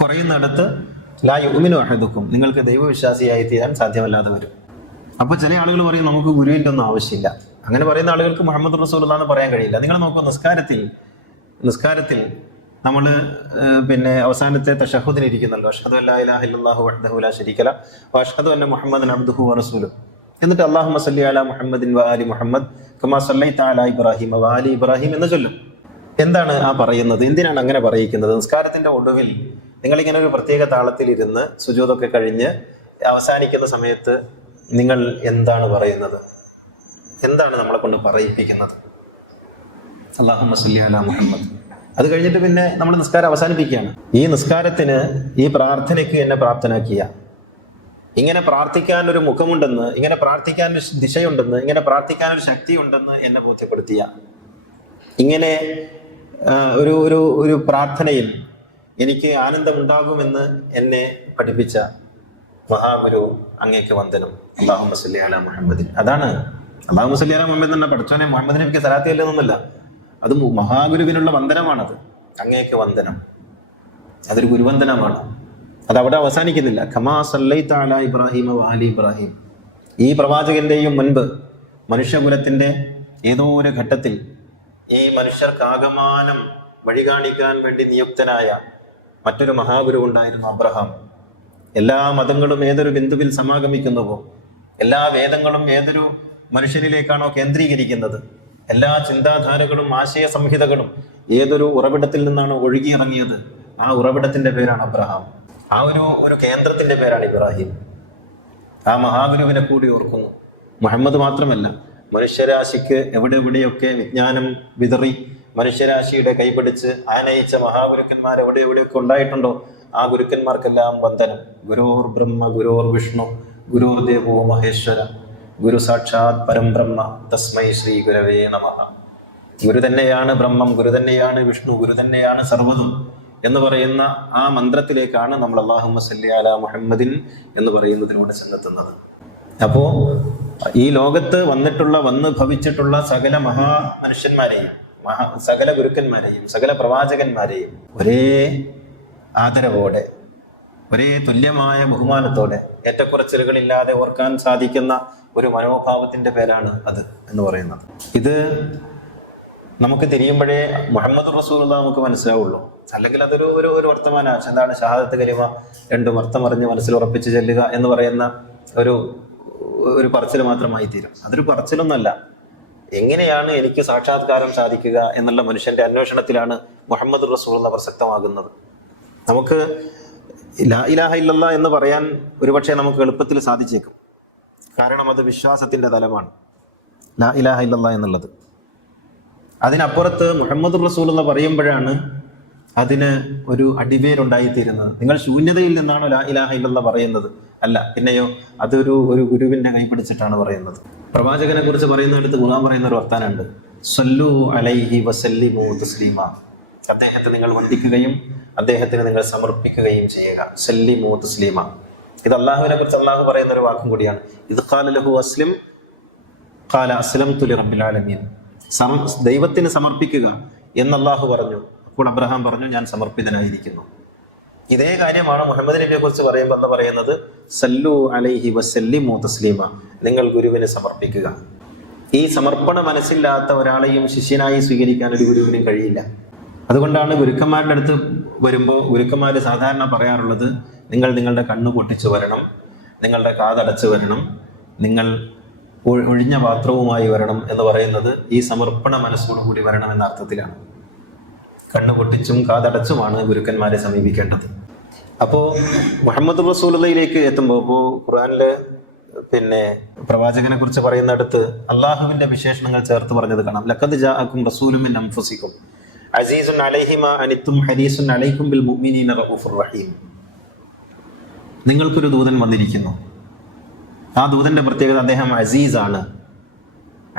കുറയുന്നിടത്ത് ലാ യുഅ്മിനു അഹദുക്കും, നിങ്ങൾക്ക് ദൈവവിശ്വാസിയായി തീരാൻ സാധ്യമല്ലാതെ വരും. അപ്പൊ ചില ആളുകൾ പറയും നമുക്ക് ഗുരുവിൻ്റെ ഒന്നും ആവശ്യമില്ല. അങ്ങനെ പറയുന്ന ആളുകൾക്ക് മുഹമ്മദ് റസൂലുള്ളാഹി എന്ന് പറയാൻ കഴിയില്ല. നിങ്ങൾ നോക്കൂ, നിസ്കാരത്തിൽ നമ്മൾ അവസാനത്തെ തശഹുദിന് ഇരിക്കുന്നല്ലോ, അഷ്ഹദു അല്ലാ ഇലാഹ ഇല്ലല്ലാഹു വഹ്ദഹു ലാ ശരീക ലഹു വഅഷ്ഹദു അന്ന മുഹമ്മദൻ അബ്ദുഹു വറസൂലുഹു. എന്നിട്ട് അല്ലാഹുമ്മ സല്ലി അലാ മുഹമ്മദിൻ വആലി മുഹമ്മദ് കമാ സല്ലൈത അലാ ഇബ്രാഹിം വആലി ഇബ്രാഹിം എന്ന് ചൊല്ലും. എന്താണ് ആ പറയുന്നത്? എന്തിനാണ് അങ്ങനെ പറയിക്കുന്നത്? നിസ്കാരത്തിന്റെ ഒടുവിൽ നിങ്ങളിങ്ങനെ ഒരു പ്രത്യേക താളത്തിലിരുന്ന് സുജൂദൊക്കെ കഴിഞ്ഞ് അവസാനിക്കുന്ന സമയത്ത് നിങ്ങൾ എന്താണ് പറയുന്നത്? എന്താണ് നമ്മളെ കൊണ്ട് പറയിപ്പിക്കുന്നത്? അല്ലാഹുമ്മ സല്ലി അലാ മുഹമ്മദ്. അത് കഴിഞ്ഞിട്ട് പിന്നെ നമ്മൾ നിസ്കാരം അവസാനിപ്പിക്കുകയാണ്. ഈ നിസ്കാരത്തിന്, ഈ പ്രാർത്ഥനയ്ക്ക് എന്നെ പ്രാപ്തനാക്കിയ, ഇങ്ങനെ പ്രാർത്ഥിക്കാൻ ഒരു മുഖമുണ്ടെന്ന്, ഇങ്ങനെ പ്രാർത്ഥിക്കാൻ ഒരു ദിശയുണ്ടെന്ന്, ഇങ്ങനെ പ്രാർത്ഥിക്കാൻ ഒരു ശക്തി ഉണ്ടെന്ന് എന്നെ ബോധ്യപ്പെടുത്തിയ, ഇങ്ങനെ ഒരു പ്രാർത്ഥനയിൽ എനിക്ക് ആനന്ദമുണ്ടാകുമെന്ന് എന്നെ പഠിപ്പിച്ച മഹാഗുരു അങ്ങേക്ക് വന്ദനം. അല്ലാഹുമ്മ സല്ലി അലാ മുഹമ്മദിൻ. അതാണ് അല്ലാഹുമ്മ സല്ലി അലാ മുഹമ്മദ് എന്ന പഠിച്ചോനെ മുഹമ്മദ് നബിക്ക് സലാത്ത് ചെല്ലുന്നൊന്നുമില്ല. അത് മഹാഗുരുവിനുള്ള വന്ദനമാണത്. അങ്ങേക്ക് വന്ദനം, അതൊരു ഗുരുവന്ദനമാണ്. അതവിടെ അവസാനിക്കുന്നില്ല. കമാ സല്ലൈത അലാ ഇബ്രാഹിം വആലി ഇബ്രാഹിം. ഈ പ്രവാചകന്റെയും മുൻപ് മനുഷ്യകുലത്തിന്റെ ഏതോ ഒരു ഘട്ടത്തിൽ ഈ മനുഷ്യർക്കാകമാനം വഴി കാണിക്കാൻ വേണ്ടി നിയുക്തനായ മറ്റൊരു മഹാഗുരു ഉണ്ടായിരുന്നു, അബ്രഹാം. എല്ലാ മതങ്ങളും ഏതൊരു ബിന്ദുവിൽ സമാഗമിക്കുന്നുവോ, എല്ലാ വേദങ്ങളും ഏതൊരു മനുഷ്യനിലേക്കാണോ കേന്ദ്രീകരിക്കുന്നത്, എല്ലാ ചിന്താധാരകളും ആശയ സംഹിതകളും ഏതൊരു ഉറവിടത്തിൽ നിന്നാണ് ഒഴുകിയിറങ്ങിയത്, ആ ഉറവിടത്തിന്റെ പേരാണ് അബ്രഹാം. ആ ഒരു കേന്ദ്രത്തിന്റെ പേരാണ് ഇബ്രാഹിം. ആ മഹാഗുരുവിനെ കൂടി ഓർക്കുന്നു. മുഹമ്മദ് മാത്രമല്ല, മനുഷ്യരാശിക്ക് എവിടെയൊക്കെ വിജ്ഞാനം വിതറി മനുഷ്യരാശിയുടെ കൈപിടിച്ച് ആനയിച്ച മഹാഗുരുക്കന്മാർ എവിടെയൊക്കെ ഉണ്ടായിട്ടുണ്ടോ ആ ഗുരുക്കന്മാർക്കെല്ലാം വന്ദനം. ഗുരോർ ബ്രഹ്മ ഗുരോർ വിഷ്ണു ഗുരോർ ദേവോ മഹേശ്വര ഗുരു സാക്ഷാത് പരം ബ്രഹ്മ തസ്മൈ ശ്രീ ഗുരവേ നമഃ. ഗുരു തന്നെയാണ് ബ്രഹ്മം, ഗുരു തന്നെയാണ് വിഷ്ണു, ഗുരു തന്നെയാണ് സർവ്വതും എന്ന് പറയുന്ന ആ മന്ത്രത്തിലേക്കാണ് നമ്മൾ അല്ലാഹുമ്മ സല്ലി അലാ മുഹമ്മദിൻ എന്ന് പറയുന്നതിലൂടെ ചെന്നെത്തുന്നത്. അപ്പോൾ ഈ ലോകത്ത് വന്ന് ഭവിച്ചിട്ടുള്ള സകല മനുഷ്യന്മാരെയും സകല ഗുരുക്കന്മാരെയും സകല പ്രവാചകന്മാരെയും ഒരേ ആദരവോടെ, ഒരേ തുല്യമായ ബഹുമാനത്തോടെ, ഏറ്റക്കുറച്ചിലുകളില്ലാതെ ഓർക്കാൻ സാധിക്കുന്ന ഒരു മനോഭാവത്തിന്റെ പേരാണ് അത് എന്ന് പറയുന്നത്. ഇത് നമുക്ക് തിരിയുമ്പോഴേ മുഹമ്മദ് റസൂലുള്ള നമുക്ക് മനസ്സിലാവുള്ളൂ. അല്ലെങ്കിൽ അതൊരു ഒരു വർത്തമാനമാണ്. എന്താണ് ഷഹാദത്ത് കലിമ രണ്ടും അർത്ഥം അറിഞ്ഞ് മനസ്സിൽ ഉറപ്പിച്ച് ചെല്ലുക എന്ന് പറയുന്ന ഒരു പറച്ചിൽ മാത്രമായി തീരും. അതൊരു പറച്ചിലൊന്നല്ല. എങ്ങനെയാണ് എനിക്ക് സാക്ഷാത്കാരം സാധിക്കുക എന്നുള്ള മനുഷ്യന്റെ അന്വേഷണത്തിലാണ് മുഹമ്മദ് റസൂലുള്ള പ്രസക്തമാകുന്നത്. നമുക്ക് ലാ ഇലാഹ ഇല്ലല്ലാഹ് എന്ന് പറയാൻ ഒരുപക്ഷെ നമുക്ക് എളുപ്പത്തിൽ സാധിച്ചേക്കും. കാരണം അത് വിശ്വാസത്തിന്റെ തലമാണ്, ലാ ഇലാഹ ഇല്ലല്ലാഹ് എന്നുള്ളത്. അതിനപ്പുറത്ത് മുഹമ്മദ് റസൂലുള്ള പറയുമ്പോഴാണ് അതിന് ഒരു അടിവേരുണ്ടായിത്തീരുന്നത്. നിങ്ങൾ ശൂന്യതയിൽ നിന്നാണോ ലാ ഇലാഹ ഇല്ലല്ലാഹ് പറയുന്നത്? അല്ല, പിന്നെയോ അതൊരു ഗുരുവിന്റെ കൈ പിടിച്ചിട്ടാണ് പറയുന്നത്. പ്രവാചകനെ കുറിച്ച് പറയുന്നിടത്ത് ഖുർആൻ പറയുന്ന ഒരു വർത്താനുണ്ട്, സല്ലു അലൈഹി വസല്ലിമു തസ്ലീമ. അദ്ദേഹത്തെ നിങ്ങൾ വന്ദിക്കുകയും അദ്ദേഹത്തിന് നിങ്ങൾ സമർപ്പിക്കുകയും ചെയ്യുക. സല്ലിമു തസ്ലീമ. ഇത് അള്ളാഹുവിനെ കുറിച്ച് അള്ളാഹു പറയുന്ന ഒരു വാക്കും കൂടിയാണ്. ഇത് ഖാല ലഹു അസ്ലിം ഖാല അസ്ലംതു ലിറബ്ബിൽ ആലമീൻ. ദൈവത്തിന് സമർപ്പിക്കുക എന്ന് അള്ളാഹു പറഞ്ഞു. അപ്പോൾ അബ്രഹാം പറഞ്ഞു, ഞാൻ സമർപ്പിതനായിരിക്കുന്നു. ഇതേ കാര്യമാണ് മുഹമ്മദ് നബിയെ കുറിച്ച് പറയുമ്പോൾ എന്താ പറയുന്നത്? സല്ലു അലൈഹി വസല്ലിമു തസ്ലീമ. നിങ്ങൾ ഗുരുവിനെ സമർപ്പിക്കുക. ഈ സമർപ്പണ മനസ്സില്ലാത്ത ഒരാളെയും ശിഷ്യനായി സ്വീകരിക്കാൻ ഒരു ഗുരുവിനും കഴിയില്ല. അതുകൊണ്ടാണ് ഗുരുക്കന്മാരുടെ അടുത്ത് വരുമ്പോൾ ഗുരുക്കന്മാർ സാധാരണ പറയാറുള്ളത്, നിങ്ങൾ നിങ്ങളുടെ കണ്ണ് പൊട്ടിച്ചു വരണം, നിങ്ങളുടെ കാതടച്ചു വരണം, നിങ്ങൾ ഒഴിഞ്ഞ പാത്രവുമായി വരണം എന്ന് പറയുന്നത് ഈ സമർപ്പണ മനസ്സോടുകൂടി വരണം എന്ന അർത്ഥത്തിലാണ്. കണ്ണ് പൊട്ടിച്ചും കാതടച്ചുമാണ് ഗുരുക്കന്മാരെ സമീപിക്കേണ്ടത്. അപ്പോൾ മുഹമ്മദ് റസൂലുള്ളയിലേക്ക് എത്തുമ്പോൾ, ഇപ്പോൾ ഖുർആനില് പ്രവാചകനെ കുറിച്ച് പറയുന്നിടത്ത് അള്ളാഹുവിന്റെ വിശേഷണങ്ങൾ ചേർത്ത് പറഞ്ഞത് കാണാം. ലഖദ് ജാഅക്കും റസൂലും മിൻ അൻഫുസിക്കും അസീസുൻ അലൈഹി മാ അനിത്തും ഹരീസുൻ അലൈക്കും ബിൽ മുഅ്മിനീന റഊഫുർ റഹീം. നിങ്ങൾക്കൊരു ദൂതൻ വന്നിരിക്കുന്നു. ആ ദൂതന്റെ പ്രത്യേകത, അദ്ദേഹം അസീസാണ്.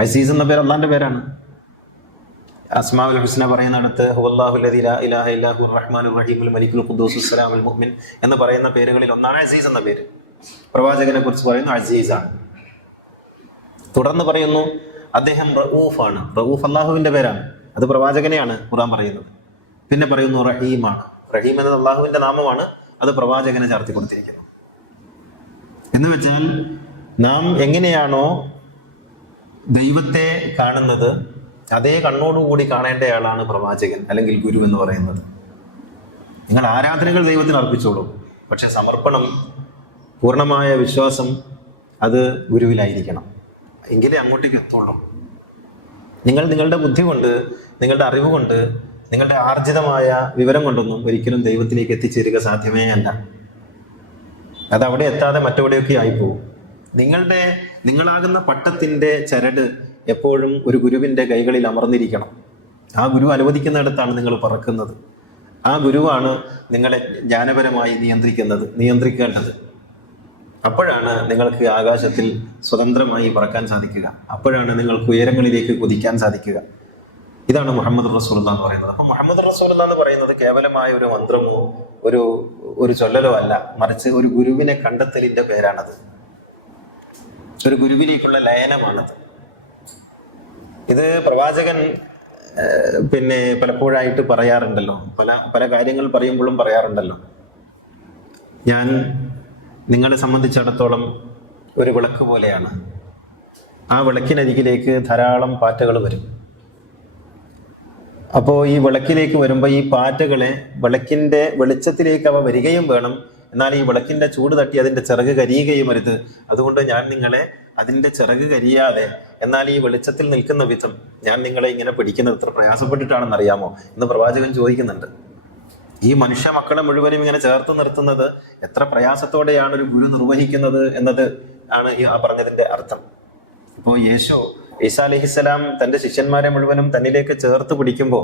അസീസ് എന്ന പേര് അള്ളാന്റെ പേരാണ്. അസ്മാഉൽ ഹുസ്ന പറയുന്നിടത്ത് ഹുവല്ലാഹു അല്ലദീ ലാ ഇലാഹ ഇല്ലാ ഹുവർ റഹ്മാനുർ റഹീമുൽ മലിക്കുൽ ഖുദ്ദൂസുസ് സലാമുൽ മുഅ്മിൻ എന്ന് പറയുന്ന പേരുകളിൽ ഒന്നാണ് അസീസ് എന്ന പേര്. പ്രവാചകനെ കുറിച്ച് പറയുന്നു അസീസാണ്. തുടർന്ന് പറയുന്നു അദ്ദേഹം റഊഫാണ്. റഊഫ് അള്ളാഹുവിന്റെ പേരാണ്, അത് പ്രവാചകനെയാണ് ഖുർആൻ പറയുന്നത്. പിന്നെ പറയുന്നു റഹീമാണ്. റഹീം എന്നത് അള്ളാഹുവിന്റെ നാമമാണ്, അത് പ്രവാചകനെ ചേർത്തി കൊടുത്തിരിക്കുന്നു. എന്ന് വെച്ചാൽ നാം എങ്ങനെയാണോ ദൈവത്തെ കാണുന്നത് അതേ കണ്ണോടുകൂടി കാണേണ്ടയാളാണ് പ്രവാചകൻ അല്ലെങ്കിൽ ഗുരു എന്ന് പറയുന്നത്. നിങ്ങൾ ആരാധനകൾ ദൈവത്തിന് അർപ്പിച്ചോളൂ, പക്ഷെ സമർപ്പണം, പൂർണ്ണമായ വിശ്വാസം അത് ഗുരുവിലായിരിക്കണം. എങ്കിലേ അങ്ങോട്ടേക്ക് എത്തുള്ളൂ. നിങ്ങൾ നിങ്ങളുടെ ബുദ്ധി കൊണ്ട്, നിങ്ങളുടെ അറിവ് കൊണ്ട്, നിങ്ങളുടെ ആർജിതമായ വിവരം കൊണ്ടൊന്നും ഒരിക്കലും ദൈവത്തിലേക്ക് എത്തിച്ചേരുക സാധ്യമേ അല്ല. അത് അവിടെ എത്താതെ മറ്റെവിടെയൊക്കെ ആയിപ്പോവും. നിങ്ങളാകുന്ന പട്ടത്തിന്റെ ചരട് എപ്പോഴും ഒരു ഗുരുവിന്റെ കൈകളിൽ അമർന്നിരിക്കണം. ആ ഗുരു അനുവദിക്കുന്നിടത്താണ് നിങ്ങൾ പറക്കുന്നത്. ആ ഗുരുവാണ് നിങ്ങളെ ജ്ഞാനപരമായി നിയന്ത്രിക്കേണ്ടത്. അപ്പോഴാണ് നിങ്ങൾക്ക് ആകാശത്തിൽ സ്വതന്ത്രമായി പറക്കാൻ സാധിക്കുക. അപ്പോഴാണ് നിങ്ങൾക്ക് ഉയരങ്ങളിലേക്ക് കുതിക്കാൻ സാധിക്കുക. ഇതാണ് മുഹമ്മദ് റസൂലുള്ളാഹി എന്ന് പറയുന്നത്. അപ്പൊ മുഹമ്മദ് റസൂലുള്ളാഹി എന്ന് പറയുന്നത് കേവലമായ ഒരു മന്ത്രമോ ഒരു ചൊല്ലലോ അല്ല, മറിച്ച് ഒരു ഗുരുവിനെ കണ്ടെത്തലിന്റെ പേരാണത്. ഒരു ഗുരുവിലേക്കുള്ള ലയനമാണത്. ഇത് പ്രവാചകൻ പലപ്പോഴായിട്ട് പറയാറുണ്ടല്ലോ, പല കാര്യങ്ങൾ പറയുമ്പോഴും പറയാറുണ്ടല്ലോ, ഞാൻ നിങ്ങളെ സംബന്ധിച്ചിടത്തോളം ഒരു വിളക്ക് പോലെയാണ്. ആ വിളക്കിനരികിലേക്ക് ധാരാളം പാറ്റകൾ വരും. അപ്പോൾ ഈ വിളക്കിലേക്ക് വരുമ്പോൾ ഈ പാറ്റകളെ വിളക്കിന്റെ വെളിച്ചത്തിലേക്ക് അവ വരികയും വേണം. എന്നാൽ ഈ വിളക്കിന്റെ ചൂട് തട്ടി അതിന്റെ ചിറക് കരിയുകയും അരുത്. അതുകൊണ്ട് ഞാൻ നിങ്ങളെ അതിന്റെ ചിറക് കരിയാതെ, എന്നാൽ ഈ വെളിച്ചത്തിൽ നിൽക്കുന്ന വിധം ഞാൻ നിങ്ങളെ ഇങ്ങനെ പിടിക്കുന്നത് എത്ര പ്രയാസപ്പെട്ടിട്ടാണെന്ന് അറിയാമോ എന്ന് പ്രവാചകൻ ചോദിക്കുന്നുണ്ട്. ഈ മനുഷ്യ മക്കളെ മുഴുവനും ഇങ്ങനെ ചേർത്ത് നിർത്തുന്നത് എത്ര പ്രയാസത്തോടെയാണ് ഒരു ഗുരു നിർവഹിക്കുന്നത് എന്നത് ആണ് ഈ പറഞ്ഞതിന്റെ അർത്ഥം. ഇപ്പോൾ ഈസാ അലൈഹിസ്സലാം തന്റെ ശിഷ്യന്മാരെ മുഴുവനും തന്നിലേക്ക് ചേർത്ത് പിടിക്കുമ്പോൾ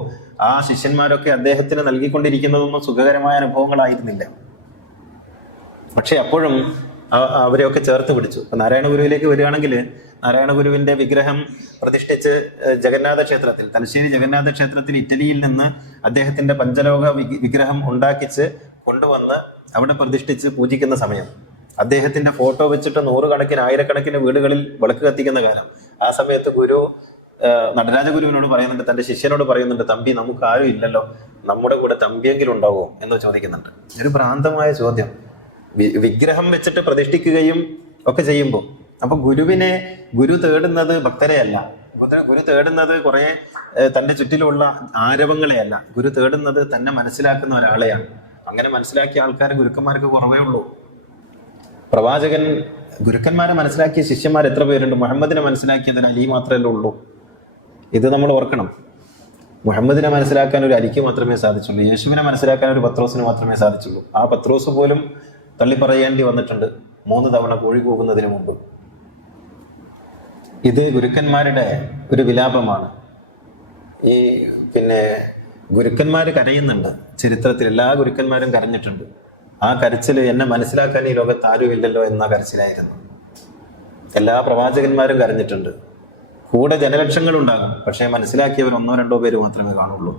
ആ ശിഷ്യന്മാരൊക്കെ അദ്ദേഹത്തിന് നൽകിക്കൊണ്ടിരിക്കുന്നതൊന്നും സുഖകരമായ അനുഭവങ്ങളായിരുന്നില്ല. പക്ഷെ അപ്പോഴും അവരെയൊക്കെ ചേർത്ത് പിടിച്ചു. ഇപ്പം നാരായണ ഗുരുവിലേക്ക് വരികയാണെങ്കിൽ നാരായണ ഗുരുവിന്റെ വിഗ്രഹം പ്രതിഷ്ഠിച്ച് ജഗന്നാഥ ക്ഷേത്രത്തിൽ, തലശ്ശേരി ജഗന്നാഥ ക്ഷേത്രത്തിൽ ഇറ്റലിയിൽ നിന്ന് അദ്ദേഹത്തിന്റെ പഞ്ചലോക വിഗ്രഹം ഉണ്ടാക്കിച്ച് കൊണ്ടുവന്ന് അവിടെ പ്രതിഷ്ഠിച്ച് പൂജിക്കുന്ന സമയം അദ്ദേഹത്തിന്റെ ഫോട്ടോ വെച്ചിട്ട് 100 ആയിരക്കണക്കിന് വീടുകളിൽ വിളക്ക് കത്തിക്കുന്ന കാലം. ആ സമയത്ത് ഗുരു നടരാജ ഗുരുവിനോട് പറയുന്നുണ്ട്, തന്റെ ശിഷ്യനോട് പറയുന്നുണ്ട്, തമ്പി നമുക്ക് ആരും ഇല്ലല്ലോ, നമ്മുടെ കൂടെ തമ്പിയെങ്കിലും ഉണ്ടാവുമോ എന്ന് ചോദിക്കുന്നുണ്ട്. ഒരു ഭ്രാന്തമായ ചോദ്യം. വിഗ്രഹം വെച്ചിട്ട് പ്രതിഷ്ഠിക്കുകയും ഒക്കെ ചെയ്യുമ്പോൾ അപ്പൊ ഗുരു തേടുന്നത് ഭക്തരെയല്ല, ഗുരു തേടുന്നത് കുറെ തന്റെ ചുറ്റിലുള്ള ആരവങ്ങളെയല്ല, ഗുരു തേടുന്നത് തന്നെ മനസ്സിലാക്കുന്ന ഒരാളെയാണ്. അങ്ങനെ മനസ്സിലാക്കിയ ആൾക്കാർ ഗുരുക്കന്മാർക്ക് കുറവേ ഉള്ളൂ. ഗുരുക്കന്മാരെ മനസ്സിലാക്കിയ ശിഷ്യന്മാർ എത്ര പേരുണ്ട്? മുഹമ്മദിനെ മനസ്സിലാക്കിയതിന് അലി മാത്രമല്ലേ ഉള്ളൂ. ഇത് നമ്മൾ ഓർക്കണം. മുഹമ്മദിനെ മനസ്സിലാക്കാൻ ഒരു അലിക്ക് മാത്രമേ സാധിച്ചുള്ളൂ. യേശുവിനെ മനസ്സിലാക്കാൻ ഒരു പത്രോസിന് മാത്രമേ സാധിച്ചുള്ളൂ. ആ പത്രോസ് പോലും തള്ളിപ്പറയേണ്ടി വന്നിട്ടുണ്ട് 3 തവണ കോഴി കൂകുന്നതിന് മുമ്പ്. ഇത് ഗുരുക്കന്മാരുടെ ഒരു വിലാപമാണ്. ഈ ഗുരുക്കന്മാർ കരയുന്നുണ്ട്. ചരിത്രത്തിൽ എല്ലാ ഗുരുക്കന്മാരും കരഞ്ഞിട്ടുണ്ട്. ആ കരച്ചിൽ എന്നെ മനസ്സിലാക്കാൻ ഈ ലോകത്ത് ആരുമില്ലല്ലോ എന്ന കരച്ചിലായിരുന്നു. എല്ലാ പ്രവാചകന്മാരും കരഞ്ഞിട്ടുണ്ട്. കൂടെ ജനലക്ഷങ്ങൾ ഉണ്ടാകും, പക്ഷേ മനസ്സിലാക്കിയവർ 1-2 പേര് മാത്രമേ കാണുള്ളൂ.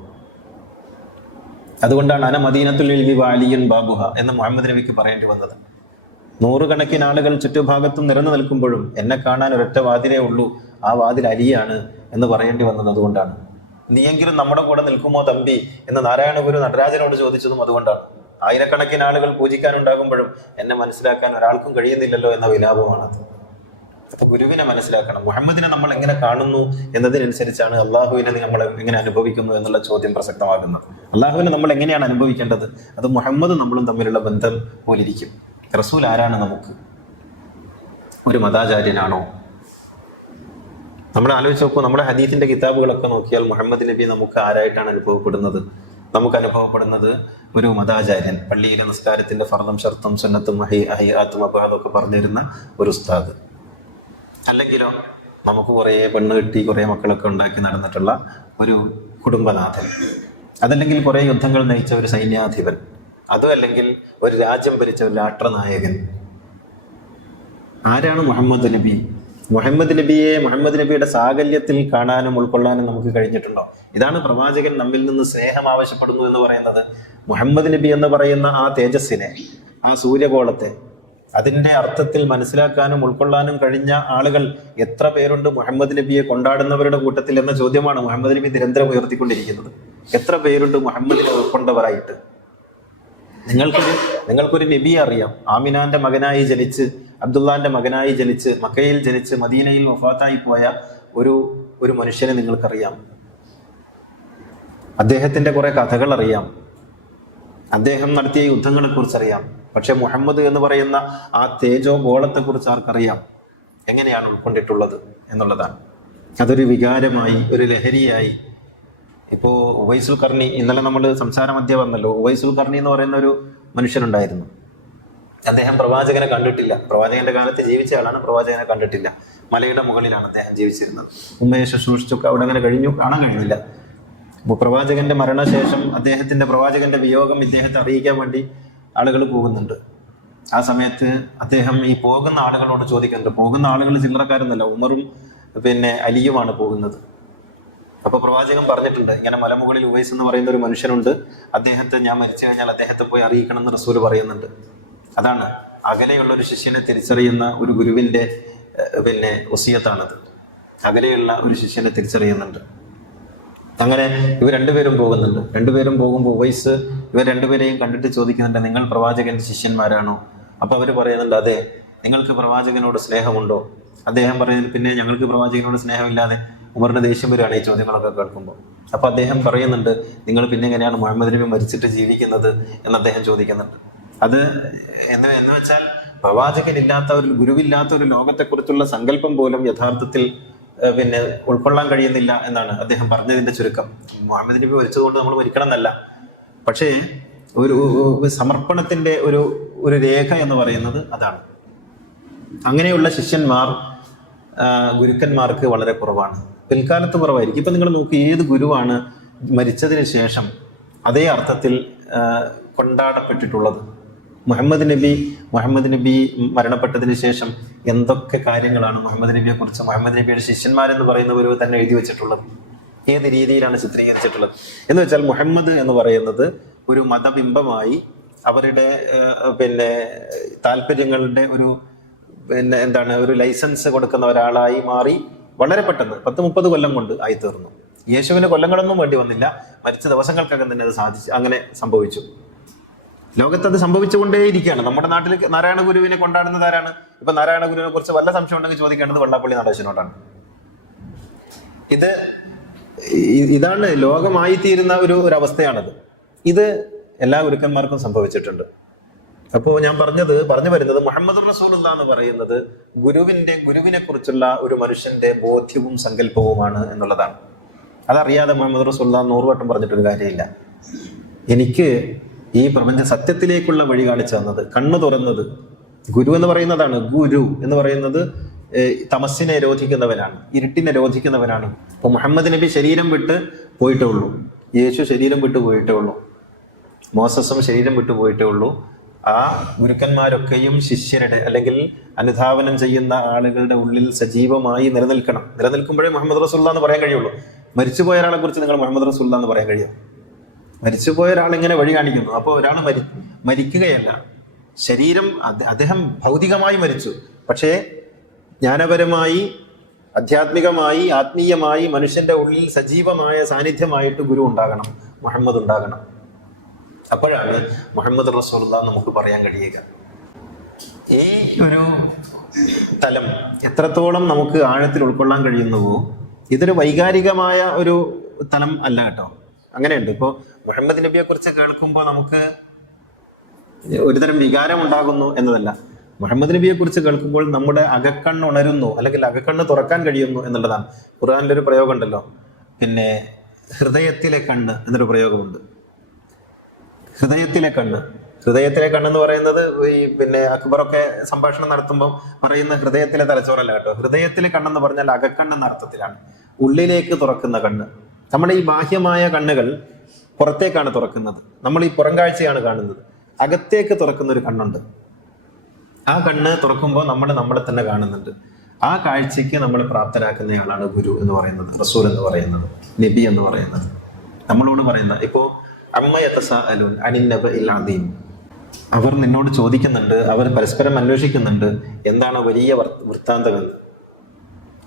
അതുകൊണ്ടാണ് അന മദീനത്തുൽ ഇൽമി വഅലിയുൻ ബാബുഹ എന്ന് മുഹമ്മദ് നബിക്ക് പറയേണ്ടി വന്നത്. 100 ആളുകൾ ചുറ്റുഭാഗത്തും നിറഞ്ഞു നിൽക്കുമ്പോഴും എന്നെ കാണാൻ ഒരൊറ്റ വാതിലേ ഉള്ളൂ, ആ വാതിൽ അലിയാണ് എന്ന് പറയേണ്ടി വന്നത് അതുകൊണ്ടാണ്. നീയെങ്കിലും നമ്മുടെ കൂടെ നിൽക്കുമോ തമ്പി എന്ന് നാരായണ ഗുരു നടരാജനോട് ചോദിച്ചതും അതുകൊണ്ടാണ്. ആയിരക്കണക്കിന് ആളുകൾ പൂജിക്കാനുണ്ടാകുമ്പോഴും എന്നെ മനസ്സിലാക്കാൻ ഒരാൾക്കും കഴിയുന്നില്ലല്ലോ എന്ന വിലാപമാണത്. അപ്പൊ ഗുരുവിനെ മനസ്സിലാക്കണം. മുഹമ്മദിനെ നമ്മൾ എങ്ങനെ കാണുന്നു എന്നതിനനുസരിച്ചാണ് അള്ളാഹുവിനെ നമ്മൾ എങ്ങനെ അനുഭവിക്കുന്നു എന്നുള്ള ചോദ്യം പ്രസക്തമാകുന്നത്. അള്ളാഹുവിനെ നമ്മൾ എങ്ങനെയാണ് അനുഭവിക്കേണ്ടത്? അത് മുഹമ്മദ് നമ്മളും തമ്മിലുള്ള ബന്ധം പോലിരിക്കും. റസൂൽ ആരാണ് നമുക്ക്? ഒരു മതാചാര്യനാണോ? നമ്മൾ ആലോചിച്ച് നോക്കൂ. നമ്മുടെ ഹദീസിന്റെ കിതാബുകളൊക്കെ നോക്കിയാൽ മുഹമ്മദ് നബി നമുക്ക് ആരായിട്ടാണ് അനുഭവപ്പെടുന്നത്? നമുക്ക് അനുഭവപ്പെടുന്നത് ഒരു മതാചാര്യൻ, പള്ളിയിലെ നിസ്കാരത്തിന്റെ ഫർദും ഷർത്തും സുന്നത്തും ഹൈആത്തും അതൊക്കെ പറഞ്ഞിരുന്ന ഒരു ഉസ്താദ്. അല്ലെങ്കിലോ നമുക്ക് കുറേ പെണ്ണ് കെട്ടി കുറേ മക്കളൊക്കെ ഉണ്ടാക്കി നടന്നിട്ടുള്ള ഒരു കുടുംബനാഥൻ. അതല്ലെങ്കിൽ കുറേ യുദ്ധങ്ങൾ നയിച്ച ഒരു സൈന്യാധിപൻ. അതും അല്ലെങ്കിൽ ഒരു രാജ്യം ഭരിച്ച ഒരു രാഷ്ട്രനായകൻ. ആരാണ് മുഹമ്മദ് നബി? മുഹമ്മദ് നബിയുടെ സാകല്യത്തിൽ കാണാനും ഉൾക്കൊള്ളാനും നമുക്ക് കഴിഞ്ഞിട്ടുണ്ടോ? ഇതാണ് പ്രവാചകൻ നമ്മിൽ നിന്ന് സ്നേഹം ആവശ്യപ്പെടുന്നു എന്ന് പറയുന്നത്. മുഹമ്മദ് നബി എന്ന് പറയുന്ന ആ തേജസ്സിനെ, ആ സൂര്യകോളത്തെ, അതിന്റെ അർത്ഥത്തിൽ മനസ്സിലാക്കാനും ഉൾക്കൊള്ളാനും കഴിഞ്ഞ ആളുകൾ എത്ര പേരുണ്ട് മുഹമ്മദ് നബിയെ കൊണ്ടാടുന്നവരുടെ കൂട്ടത്തിൽ എന്ന ചോദ്യമാണ് മുഹമ്മദ് നബി നിരന്തരം ഉയർത്തിക്കൊണ്ടിരിക്കുന്നത്. എത്ര പേരുണ്ട് മുഹമ്മദിനെ ഉൾക്കൊണ്ടവരായിട്ട്? നിങ്ങൾക്കൊരു നബിയെ അറിയാം. ആമിനാന്റെ മകനായി ജനിച്ച്, അബ്ദുല്ലാന്റെ മകനായി ജനിച്ച്, മക്കയിൽ ജനിച്ച് മദീനയിൽ വഫാത്തായി പോയ ഒരു മനുഷ്യനെ നിങ്ങൾക്കറിയാം. അദ്ദേഹത്തിന്റെ കുറെ കഥകൾ അറിയാം, അദ്ദേഹം നടത്തിയ യുദ്ധങ്ങളെ കുറിച്ചറിയാം. പക്ഷെ മുഹമ്മദ് എന്ന് പറയുന്ന ആ തേജോ ഗോളത്തെ കുറിച്ച് ആർക്കറിയാം? എങ്ങനെയാണ് ഉൾക്കൊണ്ടിട്ടുള്ളത് എന്നുള്ളതാണ്. അതൊരു വികാരമായി, ഒരു ലഹരിയായി. ഇപ്പോ ഉവൈസുൽ ഖർണി, ഇന്നലെ നമ്മൾ സംസാര മധ്യ വന്നല്ലോ. ഉവൈസുൽ ഖർണി എന്ന് പറയുന്ന ഒരു മനുഷ്യനുണ്ടായിരുന്നു. അദ്ദേഹം പ്രവാചകനെ കണ്ടിട്ടില്ല. പ്രവാചകന്റെ കാലത്ത് ജീവിച്ച ആളാണ്, പ്രവാചകനെ കണ്ടിട്ടില്ല. മലയുടെ മുകളിലാണ് അദ്ദേഹം ജീവിച്ചിരുന്നത്. ഉമ്മയെ ശുശ്രൂഷിച്ചൊക്കെ അവിടെ അങ്ങനെ കാണാൻ കഴിഞ്ഞില്ല. പ്രവാചകന്റെ മരണശേഷം പ്രവാചകന്റെ വിയോഗം ഇദ്ദേഹത്തെ അറിയിക്കാൻ വേണ്ടി ആളുകൾ പോകുന്നുണ്ട്. ആ സമയത്ത് അദ്ദേഹം ഈ പോകുന്ന ആളുകളോട് ചോദിക്കുന്നുണ്ട്. പോകുന്ന ആളുകൾ ചില്ലറക്കാരെന്നല്ല, ഉമറും അലിയുമാണ് പോകുന്നത്. അപ്പൊ പ്രവാചകൻ പറഞ്ഞിട്ടുണ്ട്, ഇങ്ങനെ മലമുകളിൽ ഉവൈസ് എന്ന് പറയുന്ന ഒരു മനുഷ്യനുണ്ട്, അദ്ദേഹത്തെ ഞാൻ മരിച്ചു കഴിഞ്ഞാൽ അദ്ദേഹത്തെ പോയി അറിയിക്കണം എന്ന് റസൂൽ പറയുന്നുണ്ട്. അതാണ് അകലെയുള്ള ഒരു ശിഷ്യനെ തിരിച്ചറിയുന്ന ഒരു ഗുരുവിന്റെ വസിയത്താണത്. അകലെയുള്ള ഒരു ശിഷ്യനെ തിരിച്ചറിയുന്നുണ്ട്. അങ്ങനെ ഇവർ രണ്ടുപേരും പോകുന്നുണ്ട്. രണ്ടുപേരും പോകുമ്പോൾ ഉവൈസ് ഇവർ രണ്ടുപേരെയും കണ്ടിട്ട് ചോദിക്കുന്നുണ്ട്, നിങ്ങൾ പ്രവാചകന്റെ ശിഷ്യന്മാരാണോ? അപ്പൊ അവർ പറയുന്നുണ്ട്, അതെ. നിങ്ങൾക്ക് പ്രവാചകനോട് സ്നേഹമുണ്ടോ? അദ്ദേഹം പറയുന്നത്, പിന്നെ ഞങ്ങൾക്ക് പ്രവാചകനോട് സ്നേഹമില്ലാതെ. ഉമറിന്റെ ദേഷ്യം വരികയാണ് ഈ ചോദ്യങ്ങളൊക്കെ കേൾക്കുമ്പോൾ. അപ്പൊ അദ്ദേഹം പറയുന്നുണ്ട്, നിങ്ങൾ പിന്നെ എങ്ങനെയാണ് മുഹമ്മദ് നബി മരിച്ചിട്ട് ജീവിക്കുന്നത് എന്ന് അദ്ദേഹം ചോദിക്കുന്നുണ്ട്. അത് എന്ന് വെച്ചാൽ പ്രവാചകനില്ലാത്ത ഒരു ഗുരുവില്ലാത്ത ഒരു ലോകത്തെക്കുറിച്ചുള്ള സങ്കല്പം പോലും യഥാർത്ഥത്തിൽ ഉൾക്കൊള്ളാൻ കഴിയുന്നില്ല എന്നാണ് അദ്ദേഹം പറഞ്ഞതിന്റെ ചുരുക്കം. മുഹമ്മദ് നബി മരിച്ചതുകൊണ്ട് നമ്മൾ മരിക്കണം എന്നല്ല, പക്ഷേ ഒരു സമർപ്പണത്തിന്റെ ഒരു രേഖ എന്ന് പറയുന്നത് അതാണ്. അങ്ങനെയുള്ള ശിഷ്യന്മാർ ഗുരുക്കന്മാർക്ക് വളരെ കുറവാണ്, പിൽക്കാലത്ത് കുറവായിരിക്കും. ഇപ്പൊ നിങ്ങൾ നോക്കി, ഏത് ഗുരുവാണ് മരിച്ചതിന് ശേഷം അതേ അർത്ഥത്തിൽ കൊണ്ടാടപ്പെട്ടിട്ടുള്ളത്? മുഹമ്മദ് നബി മരണപ്പെട്ടതിന് ശേഷം എന്തൊക്കെ കാര്യങ്ങളാണ് മുഹമ്മദ് നബിയെ കുറിച്ച് മുഹമ്മദ് നബിയുടെ ശിഷ്യന്മാരെന്ന് പറയുന്നവർ തന്നെ എഴുതി വെച്ചിട്ടുള്ളത്, ഏത് രീതിയിലാണ് ചിത്രീകരിച്ചിട്ടുള്ളത് എന്ന് വെച്ചാൽ, മുഹമ്മദ് എന്ന് പറയുന്നത് ഒരു മതബിംബമായി അവരുടെ താല്പര്യങ്ങളുടെ ഒരു ലൈസൻസ് കൊടുക്കുന്ന ഒരാളായി മാറി. വളരെ പെട്ടെന്ന് 10-30 കൊല്ലം കൊണ്ട് ആയിത്തീർന്നു. യേശുവിന് കൊല്ലങ്ങളൊന്നും വേണ്ടി വന്നില്ല, മരിച്ച ദിവസങ്ങൾക്കകം തന്നെ അത് അങ്ങനെ സംഭവിച്ചു. ലോകത്ത് അത് സംഭവിച്ചുകൊണ്ടേയിരിക്കുകയാണ്. നമ്മുടെ നാട്ടിൽ നാരായണ ഗുരുവിനെ കൊണ്ടാടുന്നത് ആരാണ്? ഇപ്പൊ നാരായണ ഗുരുവിനെ കുറിച്ച് വല്ല സംശയം ഉണ്ടെങ്കിൽ ചോദിക്കേണ്ടത് വെള്ളാപ്പള്ളി നടേശനോടാണ്. ഇതാണ് ലോകമായിത്തീരുന്ന ഒരു അവസ്ഥയാണത്. ഇത് എല്ലാ ഗുരുക്കന്മാർക്കും സംഭവിച്ചിട്ടുണ്ട്. അപ്പോൾ ഞാൻ പറഞ്ഞു വരുന്നത് മുഹമ്മദ് റസൂലുള്ളാഹി എന്ന് പറയുന്നത് ഗുരുവിനെ കുറിച്ചുള്ള ഒരു മനുഷ്യന്റെ ബോധ്യവും സങ്കല്പവുമാണ് എന്നുള്ളതാണ്. അതറിയാതെ മുഹമ്മദ് റസൂലുള്ളാഹി 100 വട്ടം പറഞ്ഞിട്ടൊരു കാര്യമില്ല. എനിക്ക് ഈ പ്രപഞ്ച സത്യത്തിലേക്കുള്ള വഴി കാണിച്ചു തന്നത്, കണ്ണു തുറന്നത് ഗുരു എന്ന് പറയുന്നതാണ്. ഗുരു എന്ന് പറയുന്നത് തമസ്സിനെ രോധിക്കുന്നവനാണ്, ഇരുട്ടിനെ രോധിക്കുന്നവനാണ്. അപ്പൊ മുഹമ്മദ് നബി ശരീരം വിട്ട് പോയിട്ടേ ഉള്ളൂ, യേശു ശരീരം വിട്ടു പോയിട്ടേ ഉള്ളൂ, മോസസും ശരീരം വിട്ടു പോയിട്ടേ ഉള്ളൂ. ആ ഗുരുക്കന്മാരൊക്കെയും ശിഷ്യരുടെ അല്ലെങ്കിൽ അനുധാവനം ചെയ്യുന്ന ആളുകളുടെ ഉള്ളിൽ സജീവമായി നിലനിൽക്കുമ്പോഴേ മുഹമ്മദ് റസൂലുള്ളാഹി എന്ന് പറയാൻ കഴിയുള്ളൂ. മരിച്ചുപോയ ഒരാളെ കുറിച്ച് നിങ്ങൾ മുഹമ്മദ് റസൂലുള്ളാഹി എന്ന് പറയാൻ കഴിയും? മരിച്ചുപോയ ഒരാൾ എങ്ങനെ വഴി കാണിക്കുന്നു? അപ്പോൾ ഒരാൾ മരിക്കുകയല്ല, ശരീരം അദ്ദേഹം ഭൗതികമായി മരിച്ചു, പക്ഷേ ജ്ഞാനപരമായി, ആധ്യാത്മികമായി, ആത്മീയമായി മനുഷ്യന്റെ ഉള്ളിൽ സജീവമായ സാന്നിധ്യമായിട്ട് ഗുരു ഉണ്ടാകണം, മുഹമ്മദ് ഉണ്ടാകണം. അപ്പോഴാണ് മുഹമ്മദ് റസൂലുള്ളാഹി നമുക്ക് പറയാൻ കഴിയുക. ഈ ഒരു തലം എത്രത്തോളം നമുക്ക് ആഴത്തിൽ ഉൾക്കൊള്ളാൻ കഴിയുന്നുവോ, ഇതൊരു വൈകാരികമായ ഒരു തലം അല്ല കേട്ടോ. അങ്ങനെയുണ്ട്. ഇപ്പോൾ മുഹമ്മദ് നബിയെ കുറിച്ച് കേൾക്കുമ്പോൾ നമുക്ക് ഒരുതരം വികാരം ഉണ്ടാകുന്നു എന്നതല്ല, മുഹമ്മദ് നബിയെ കുറിച്ച് കേൾക്കുമ്പോൾ നമ്മുടെ അകക്കണ്ണ് ഉണരുന്നു, അല്ലെങ്കിൽ അകക്കണ്ണ് തുറക്കാൻ കഴിയുന്നു എന്നുള്ളതാണ്. ഖുർആനിലൊരു പ്രയോഗം ഉണ്ടല്ലോ, ഹൃദയത്തിലെ കണ്ണ് എന്നൊരു പ്രയോഗമുണ്ട്. ഹൃദയത്തിലെ കണ്ണെന്ന് പറയുന്നത് ഈ അക്ബറൊക്കെ സംഭാഷണം നടത്തുമ്പോൾ പറയുന്ന ഹൃദയത്തിലെ തലച്ചോറല്ല കേട്ടോ. ഹൃദയത്തിലെ കണ്ണെന്ന് പറഞ്ഞാൽ അകക്കണ്ണെന്ന അർത്ഥത്തിലാണ്, ഉള്ളിലേക്ക് തുറക്കുന്ന കണ്ണ്. നമ്മുടെ ഈ ബാഹ്യമായ കണ്ണുകൾ പുറത്തേക്കാണ് തുറക്കുന്നത്, നമ്മൾ ഈ പുറം കാഴ്ചയാണ് കാണുന്നത്. അകത്തേക്ക് തുറക്കുന്ന ഒരു കണ്ണുണ്ട്. ആ കണ്ണ് തുറക്കുമ്പോൾ നമ്മളെ തന്നെ കാണുന്നുണ്ട്. ആ കാഴ്ചയ്ക്ക് നമ്മളെ പ്രാപ്തരാക്കുന്നയാളാണ് ഗുരു എന്ന് പറയുന്നത്, റസൂൽ എന്ന് പറയുന്നത്, നബി എന്ന് പറയുന്നത്. നമ്മളോട് പറയുന്നത് ഇപ്പോ അവർ നിന്നോട് ചോദിക്കുന്നുണ്ട്, അവർ പരസ്പരം അന്വേഷിക്കുന്നുണ്ട് എന്താണ് വലിയ വൃത്താന്തമെന്ന്.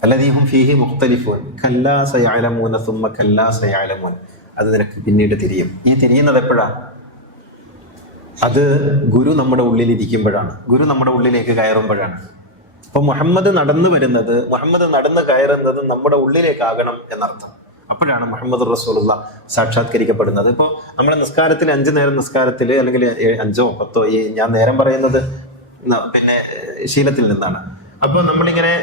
അല്ലദീഹും ഫീഹി മുഖ്തലിഫൂൻ കല്ലാ സയഅലമൂന സുമ്മ കല്ലാ സയഅലമൂൻ. അത് നിനക്ക് പിന്നീട് തിരിയും. ഈ തിരിയുന്നത് എപ്പോഴാണ്? അത് ഗുരു നമ്മുടെ ഉള്ളിലിരിക്കുമ്പോഴാണ്, ഗുരു നമ്മുടെ ഉള്ളിലേക്ക് കയറുമ്പോഴാണ്. അപ്പൊ മുഹമ്മദ് നടന്നു കയറുന്നത് നമ്മുടെ ഉള്ളിലേക്കാകണം എന്നർത്ഥം. അപ്പോഴാണ് മുഹമ്മദ് റസൂലുള്ളാഹി സാക്ഷാത്കരിക്കപ്പെടുന്നത്. ഇപ്പോൾ നമ്മുടെ നിസ്കാരത്തിൽ 5 നേരം നിസ്കാരത്തിൽ, അല്ലെങ്കിൽ 5 or 10, ഈ ഞാൻ നേരം പറയുന്നത് ശീലത്തിൽ നിന്നാണ്. അപ്പൊ നമ്മളിങ്ങനെ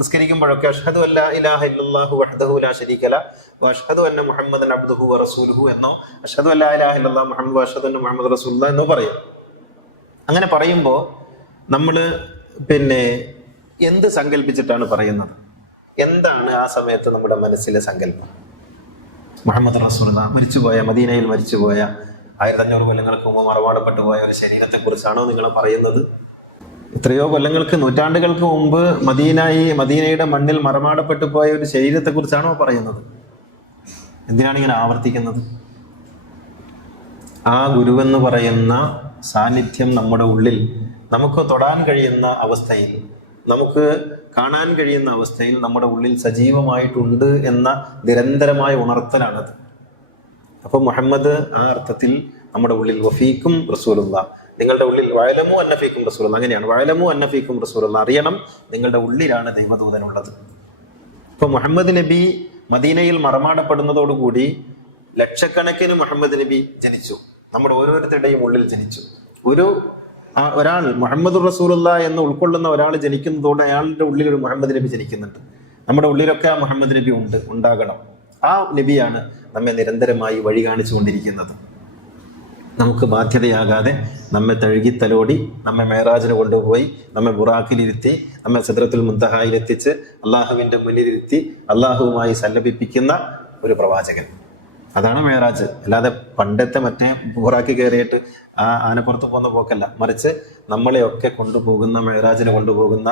നിസ്കരിക്കുമ്പോഴൊക്കെ അഷ്ഹദു അല്ലാ ഇലാഹ ഇല്ലല്ലാഹു വഹ്ദഹു ലാ ശരീക ലഹു വഅഷ്ഹദു അന്ന മുഹമ്മദൻ അബ്ദുഹു വറസൂലുഹു എന്നോ അഷ്ഹദു അല്ലാ ഇലാഹ ഇല്ലല്ലാഹു മുഹമ്മദ് വഅഷ്ഹദു അന്ന മുഹമ്മദ് റസൂലുള്ളാഹി എന്നോ പറയും. അങ്ങനെ പറയുമ്പോൾ നമ്മൾ എന്ത് സങ്കല്പിച്ചിട്ടാണ് പറയുന്നത്? എന്താണ് ആ സമയത്ത് നമ്മുടെ മനസ്സിലെ സങ്കല്പം? മുഹമ്മദ് റസൂലുള്ളാഹി മദീനയിൽ മരിച്ചുപോയ 1500 കൊല്ലങ്ങൾക്ക് മുമ്പ് മറവാടപ്പെട്ടു പോയ ഒരു ശരീരത്തെ കുറിച്ചാണോ നിങ്ങൾ പറയുന്നത്? എത്രയോ കൊല്ലങ്ങൾക്ക്, നൂറ്റാണ്ടുകൾക്ക് മുമ്പ് മദീനയുടെ മണ്ണിൽ മറമാടപ്പെട്ടു പോയ ഒരു ശരീരത്തെ കുറിച്ചാണോ പറയുന്നത്? എന്തിനാണ് ഇങ്ങനെ ആവർത്തിക്കുന്നത്? ആ ഗുരുവെന്ന് പറയുന്ന സാന്നിധ്യം നമ്മുടെ ഉള്ളിൽ നമുക്ക് തൊടാൻ കഴിയുന്ന അവസ്ഥയിൽ, നമുക്ക് കാണാൻ കഴിയുന്ന അവസ്ഥയിൽ നമ്മുടെ ഉള്ളിൽ സജീവമായിട്ടുണ്ട് എന്ന നിരന്തരമായ ഉണർത്തലാണത്. അപ്പൊ മുഹമ്മദ് ആ അർത്ഥത്തിൽ നമ്മുടെ ഉള്ളിൽ വഫീക്കും റസൂലുള്ളാഹി, നിങ്ങളുടെ ഉള്ളിൽ വഅലമു അന്ന ഫീക്കും റസൂലുള്ളാഹി, അങ്ങനെയാണ് വഅലമു അന്ന ഫീക്കും റസൂലുള്ളാഹി, അറിയണം നിങ്ങളുടെ ഉള്ളിലാണ് ദൈവദൂതനുള്ളത്. ഇപ്പൊ മുഹമ്മദ് നബി മദീനയിൽ മറമാടപ്പെടുന്നതോടുകൂടി ലക്ഷക്കണക്കിന് മുഹമ്മദ് നബി ജനിച്ചു, നമ്മുടെ ഓരോരുത്തരുടെയും ഉള്ളിൽ ജനിച്ചു. ഒരാൾ മുഹമ്മദ് റസൂലുള്ളാഹി എന്ന് ഉൾക്കൊള്ളുന്ന ഒരാൾ ജനിക്കുന്നതോടെ അയാളുടെ ഉള്ളിൽ ഒരു മുഹമ്മദ് നബി ജനിക്കുന്നുണ്ട്. നമ്മുടെ ഉള്ളിലൊക്കെ ആ മുഹമ്മദ് നബി ഉണ്ടാകണം. ആ നബിയാണ് നമ്മെ നിരന്തരമായി വഴി കാണിച്ചു കൊണ്ടിരിക്കുന്നത്. നമുക്ക് ബാധ്യതയാകാതെ നമ്മെ തഴുകിത്തലോടി നമ്മെ മേറാജിന് കൊണ്ടുപോയി നമ്മെ ബുറാക്കിലിരുത്തി നമ്മെ സിദ്റത്തുൽ മുൻതഹായിലെത്തിച്ച് അള്ളാഹുവിന്റെ മുന്നിലിരുത്തി അള്ളാഹുവുമായി സല്ലപിപ്പിക്കുന്ന ഒരു പ്രവാചകൻ. അതാണ് മേറാജ്. അല്ലാതെ പണ്ടത്തെ മറ്റേ ബുറാക്കി കയറിയിട്ട് ആ ആനപ്പുറത്ത് പോകുന്ന പോക്കല്ല, മറിച്ച് നമ്മളെയൊക്കെ കൊണ്ടുപോകുന്ന, മേറാജിന് കൊണ്ടുപോകുന്ന,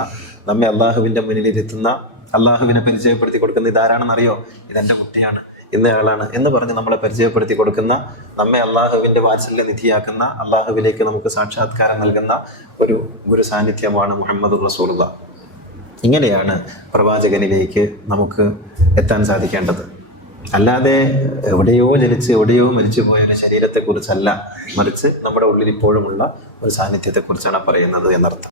നമ്മെ അള്ളാഹുവിൻ്റെ മുന്നിലിരുത്തുന്ന, അള്ളാഹുവിനെ പരിചയപ്പെടുത്തി കൊടുക്കുന്ന ഇതാരാണെന്നറിയോ? ഇതെൻ്റെ കുട്ടിയാണ്, ഇന്നയാളാണ് എന്ന് പറഞ്ഞ് നമ്മളെ പരിചയപ്പെടുത്തി കൊടുക്കുന്ന, നമ്മെ അള്ളാഹുവിൻ്റെ വാത്സല്യ നിധിയാക്കുന്ന, അള്ളാഹുവിലേക്ക് നമുക്ക് സാക്ഷാത്കാരം നൽകുന്ന ഒരു ഗുരു സാന്നിധ്യമാണ് മുഹമ്മദ് റസൂലുള്ളാഹ്. ഇങ്ങനെയാണ് പ്രവാചകനിലേക്ക് നമുക്ക് എത്താൻ സാധിക്കേണ്ടത്. അല്ലാതെ എവിടെയോ ജനിച്ച് എവിടെയോ മരിച്ചു പോയ ഒരു ശരീരത്തെക്കുറിച്ചല്ല, മറിച്ച് നമ്മുടെ ഉള്ളിൽ ഇപ്പോഴുമുള്ള ഒരു സാന്നിധ്യത്തെക്കുറിച്ചാണ് പറയുന്നത് എന്നർത്ഥം.